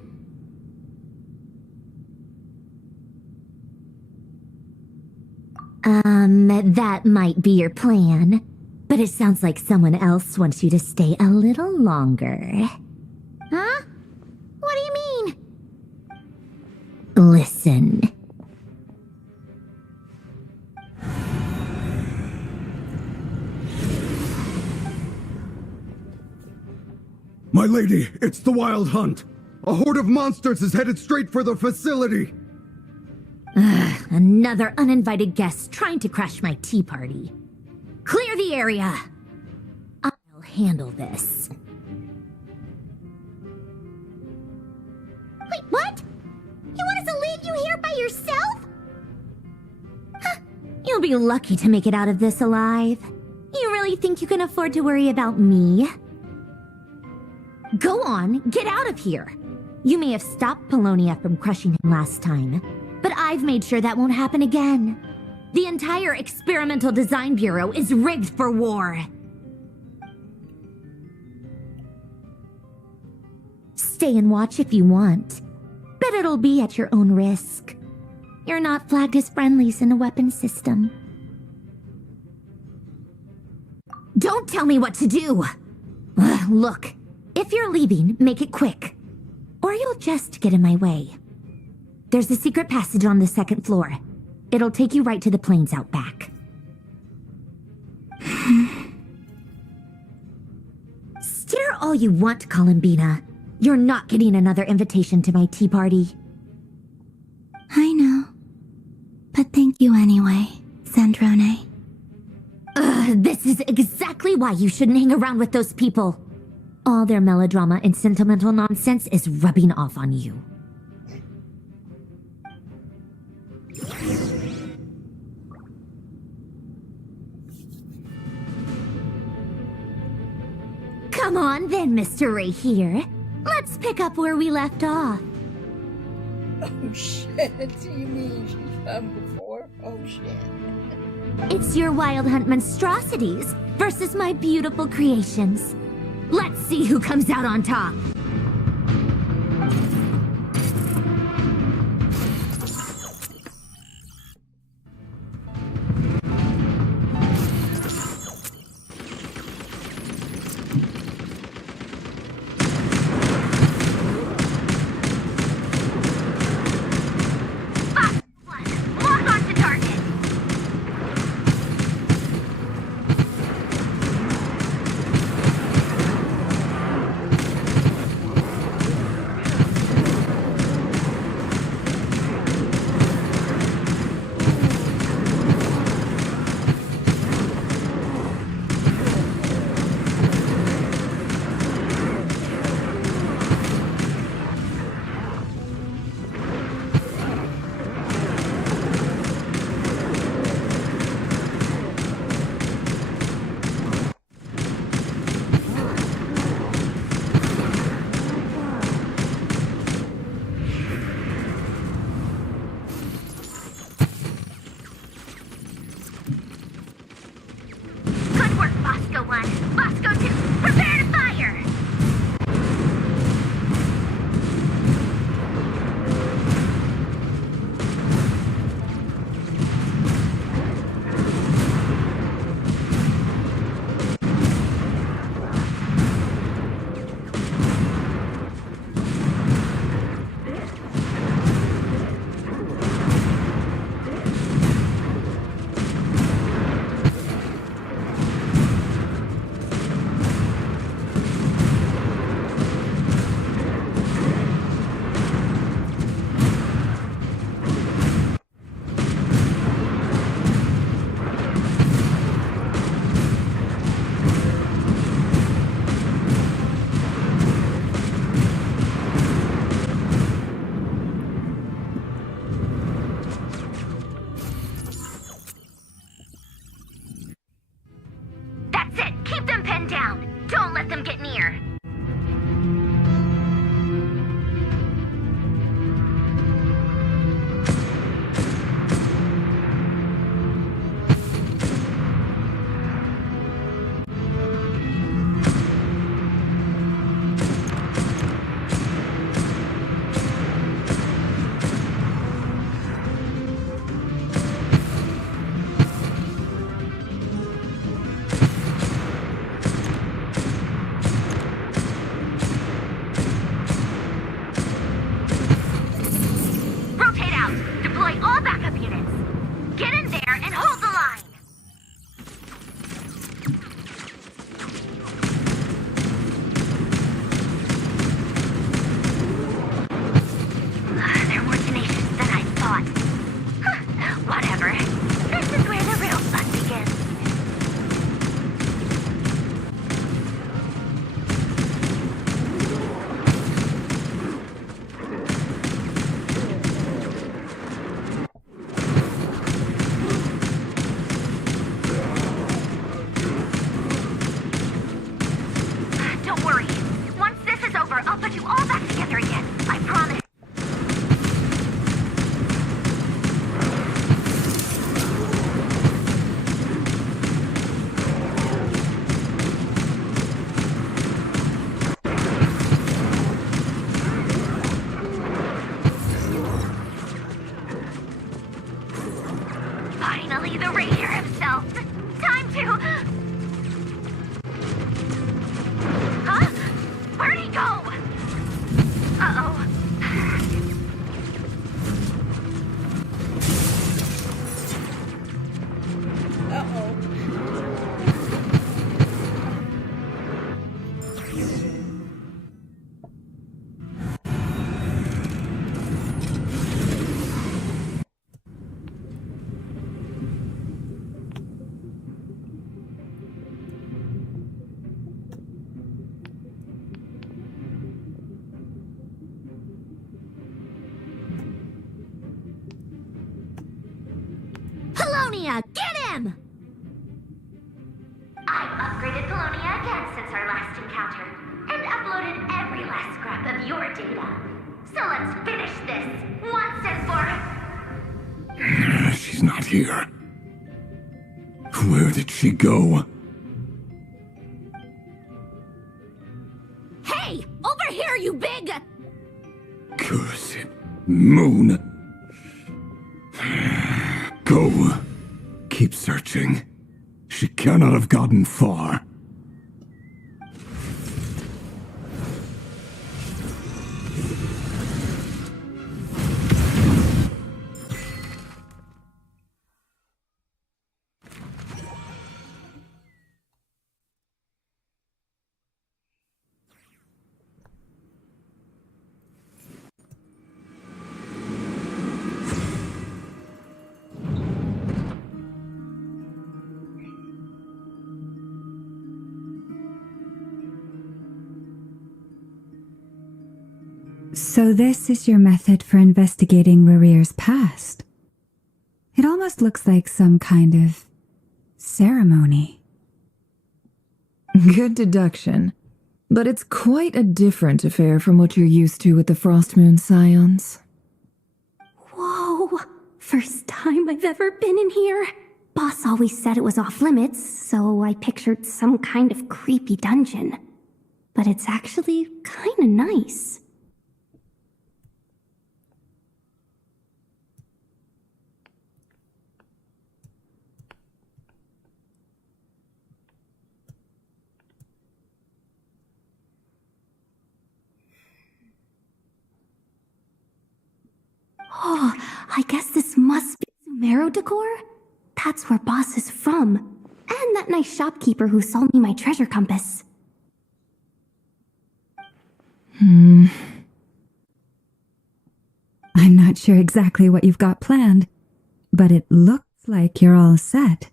That might be your plan, but it sounds like someone else wants you to stay a little longer. Huh? What do you mean? Listen. My lady, it's the Wild Hunt. A horde of monsters is headed straight for the facility. Another uninvited guest trying to crash my tea party. Clear the area. I'll handle this. Wait, what? You want us to leave you here by yourself? You'll be lucky to make it out of this alive. You really think you can afford to worry about me? Go on, get out of here. You may have stopped Polonia from crushing him last time, but I've made sure that won't happen again. The entire Experimental Design Bureau is rigged for war. Stay and watch if you want, but it'll be at your own risk. You're not flagged as friendlies in the weapons system. Don't tell me what to do! Look, if you're leaving, make it quick. Or you'll just get in my way. There's a secret passage on the second floor. It'll take you right to the plains out back. Stare all you want, Columbina. You're not getting another invitation to my tea party. I know. But thank you anyway, Sandrone. This is exactly why you shouldn't hang around with those people. All their melodrama and sentimental nonsense is rubbing off on you. Come on then, Mr. Ray here. Let's pick up where we left off. Oh shit, you mean she's come before? Oh shit. It's your Wild Hunt monstrosities versus my beautiful creations. Let's see who comes out on top. operated Colonia again since our last encounter, and uploaded every last scrap of your data. So let's finish this, once and for... She's not here. Where did she go? Hey! Over here, you big... Cursed moon. Go. Keep searching. She cannot have gotten far. So this is your method for investigating Rarir's past. It almost looks like some kind of ceremony. Good deduction. But it's quite a different affair from what you're used to with the Frostmoon Scions. Whoa! First time I've ever been in here. Boss always said it was off limits, so I pictured some kind of creepy dungeon. But it's actually kinda nice. Oh, I guess this must be Sumero decor? That's where Boss is from. And that nice shopkeeper who sold me my treasure compass. I'm not sure exactly what you've got planned, but it looks like you're all set.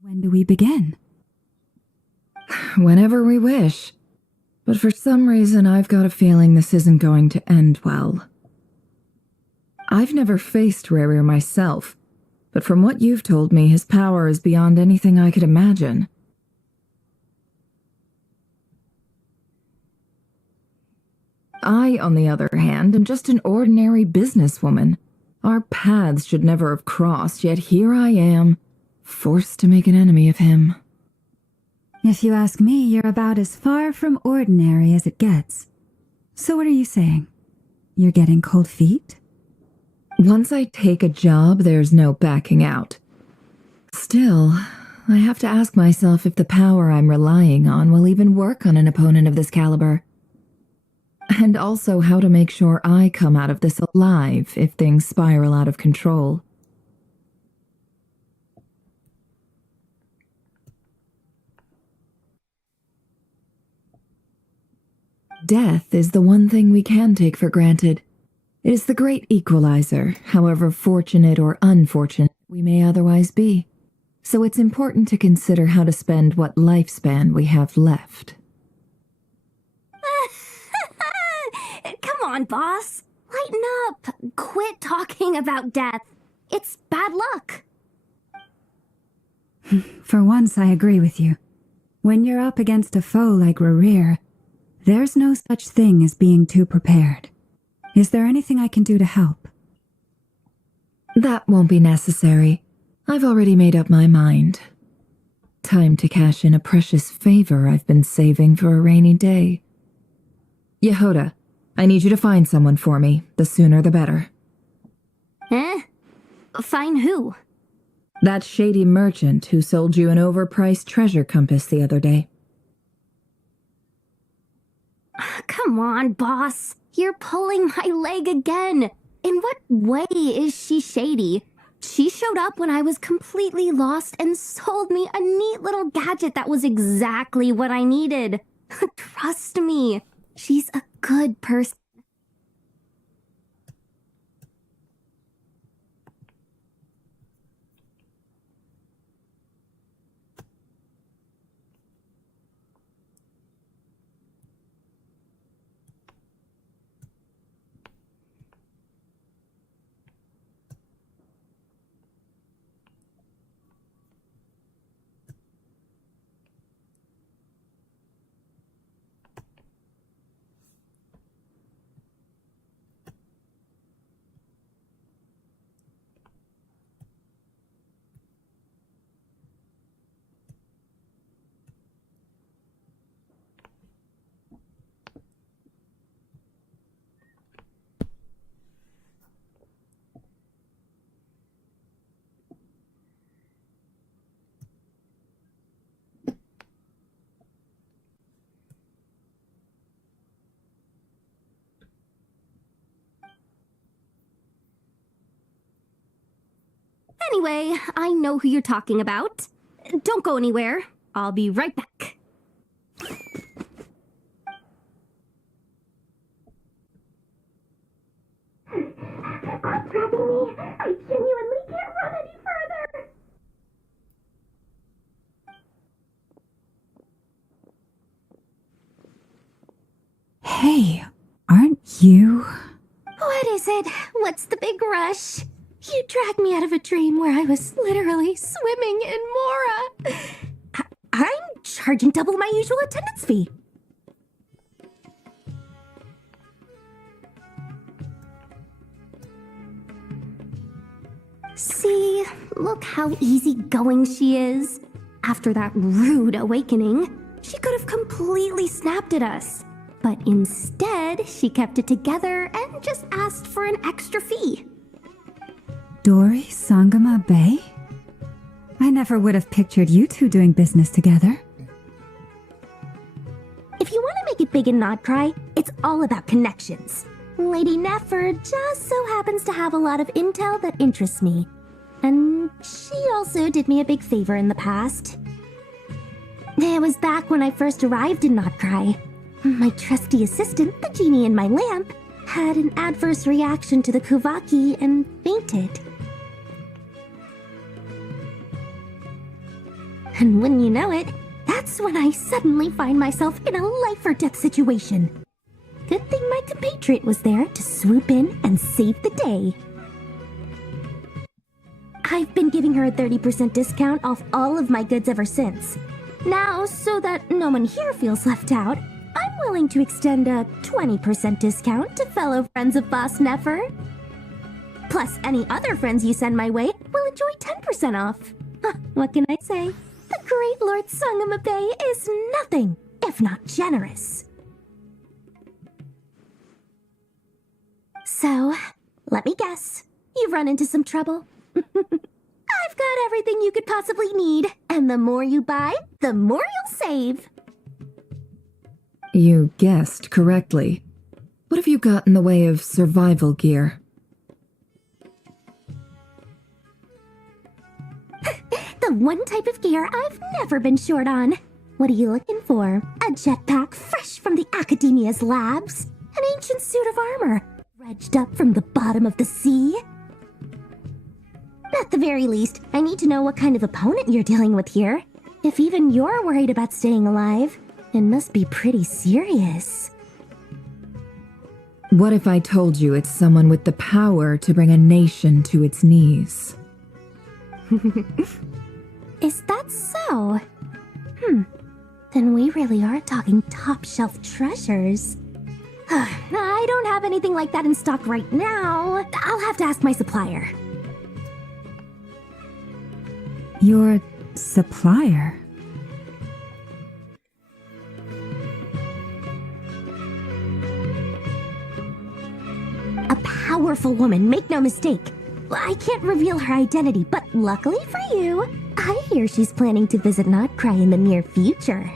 When do we begin? Whenever we wish. But for some reason, I've got a feeling this isn't going to end well. I've never faced Rarir myself, but from what you've told me, his power is beyond anything I could imagine. I, on the other hand, am just an ordinary businesswoman. Our paths should never have crossed, yet here I am, forced to make an enemy of him. If you ask me, you're about as far from ordinary as it gets. So what are you saying? You're getting cold feet? Once I take a job, there's no backing out. Still, I have to ask myself if the power I'm relying on will even work on an opponent of this caliber. And also how to make sure I come out of this alive if things spiral out of control. Death is the one thing we can take for granted. It is the great equalizer, however fortunate or unfortunate we may otherwise be. So it's important to consider how to spend what lifespan we have left. Come on, boss. Lighten up. Quit talking about death. It's bad luck. For once, I agree with you. When you're up against a foe like Rarir, there's no such thing as being too prepared. Is there anything I can do to help? That won't be necessary. I've already made up my mind. Time to cash in a precious favor I've been saving for a rainy day. Yehoda, I need you to find someone for me. The sooner the better. Eh? Find who? That shady merchant who sold you an overpriced treasure compass the other day. Come on, boss. You're pulling my leg again. In what way is she shady? She showed up when I was completely lost and sold me a neat little gadget that was exactly what I needed. Trust me, she's a good person. Anyway, I know who you're talking about. Don't go anywhere. I'll be right back. Stop grabbing me. I genuinely can't run any further. Hey, aren't you? What is it? What's the big rush? You dragged me out of a dream where I was literally swimming in Mora. I'm charging double my usual attendance fee. See, look how easygoing she is. After that rude awakening, she could have completely snapped at us. But instead, she kept it together and just asked for an extra fee. Dori Sangama Bay? I never would have pictured you two doing business together. If you want to make it big and not cry, it's all about connections. Lady Nefer just so happens to have a lot of intel that interests me. And she also did me a big favor in the past. It was back when I first arrived in Not Cry. My trusty assistant, the genie in my lamp, had an adverse reaction to the Kuvaki and fainted. And when you know it, that's when I suddenly find myself in a life-or-death situation. Good thing my compatriot was there to swoop in and save the day. I've been giving her a 30% discount off all of my goods ever since. Now, so that no one here feels left out, I'm willing to extend a 20% discount to fellow friends of Boss Nefer. Plus, any other friends you send my way will enjoy 10% off. What can I say? The great Lord Sangama Bay is nothing if not generous. So, let me guess. You've run into some trouble. I've got everything you could possibly need, and the more you buy, the more you'll save. You guessed correctly. What have you got in the way of survival gear? The one type of gear I've never been short on. What are you looking for? A jetpack fresh from the Academia's labs? An ancient suit of armor, dredged up from the bottom of the sea? At the very least, I need to know what kind of opponent you're dealing with here. If even you're worried about staying alive, it must be pretty serious. What if I told you it's someone with the power to bring a nation to its knees? Is that so? Then we really are talking top-shelf treasures. I don't have anything like that in stock right now. I'll have to ask my supplier. Your supplier? A powerful woman, make no mistake. I can't reveal her identity, but luckily for you, I hear she's planning to visit Not Cry in the near future.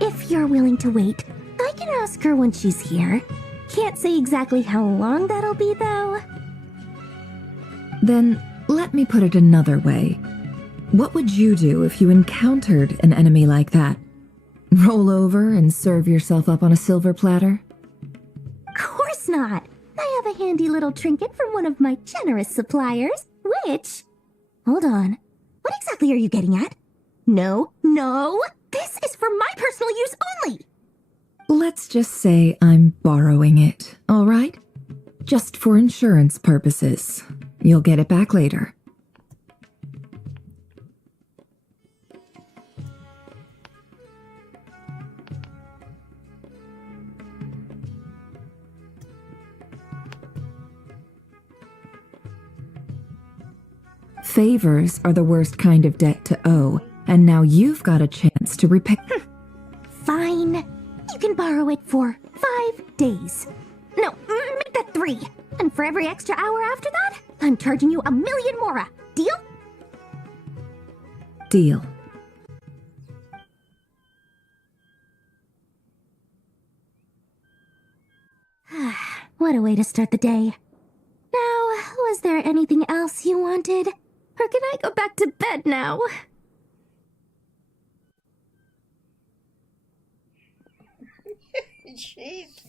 If you're willing to wait, I can ask her when she's here. Can't say exactly how long that'll be, though. Then let me put it another way. What would you do if you encountered an enemy like that? Roll over and serve yourself up on a silver platter? Course not. I have a handy little trinket from one of my generous suppliers, which... Hold on. What exactly are you getting at? No. This is for my personal use only. Let's just say I'm borrowing it, all right? Just for insurance purposes. You'll get it back later. Favors are the worst kind of debt to owe, and now you've got a chance to repay. Fine. You can borrow it for 5 days. No, make that 3. And for every extra hour after that, I'm charging you 1,000,000 mora. Deal? Deal. What a way to start the day. Now, was there anything else you wanted? Or can I go back to bed now? Jeez.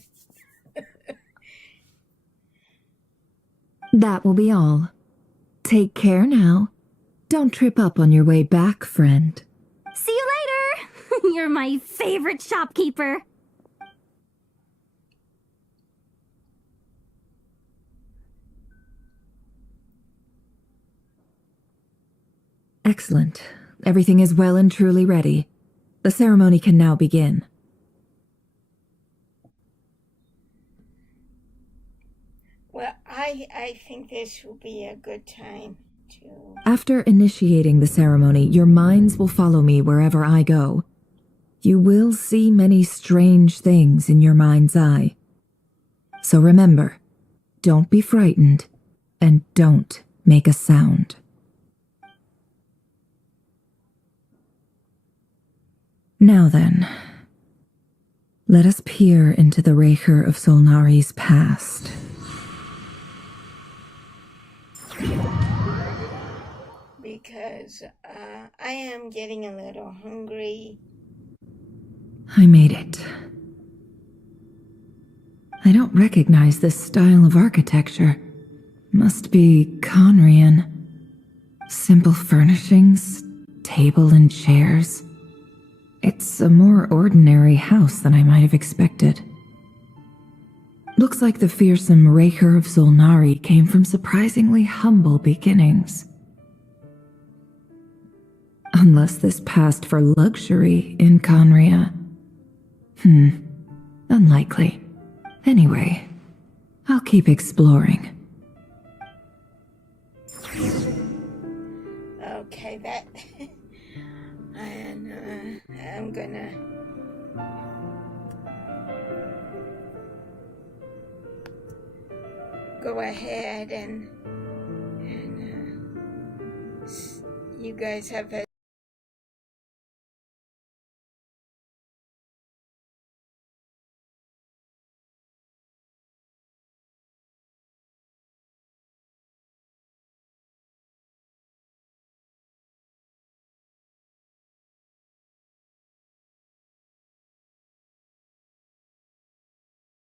That will be all. Take care now. Don't trip up on your way back, friend. See you later! You're my favorite shopkeeper. Excellent. Everything is well and truly ready. The ceremony can now begin. Well, I think this will be a good time to... After initiating the ceremony, your minds will follow me wherever I go. You will see many strange things in your mind's eye. So remember, don't be frightened, and don't make a sound. Now then, let us peer into the Raker of Solnari's past. Because I am getting a little hungry. I made it. I don't recognize this style of architecture. Must be Conrian. Simple furnishings, table and chairs. It's a more ordinary house than I might have expected. Looks like the fearsome Raker of Solnari came from surprisingly humble beginnings. Unless this passed for luxury in Conria. Unlikely. Anyway, I'll keep exploring. Okay, that... and I'm gonna... go ahead and you guys have a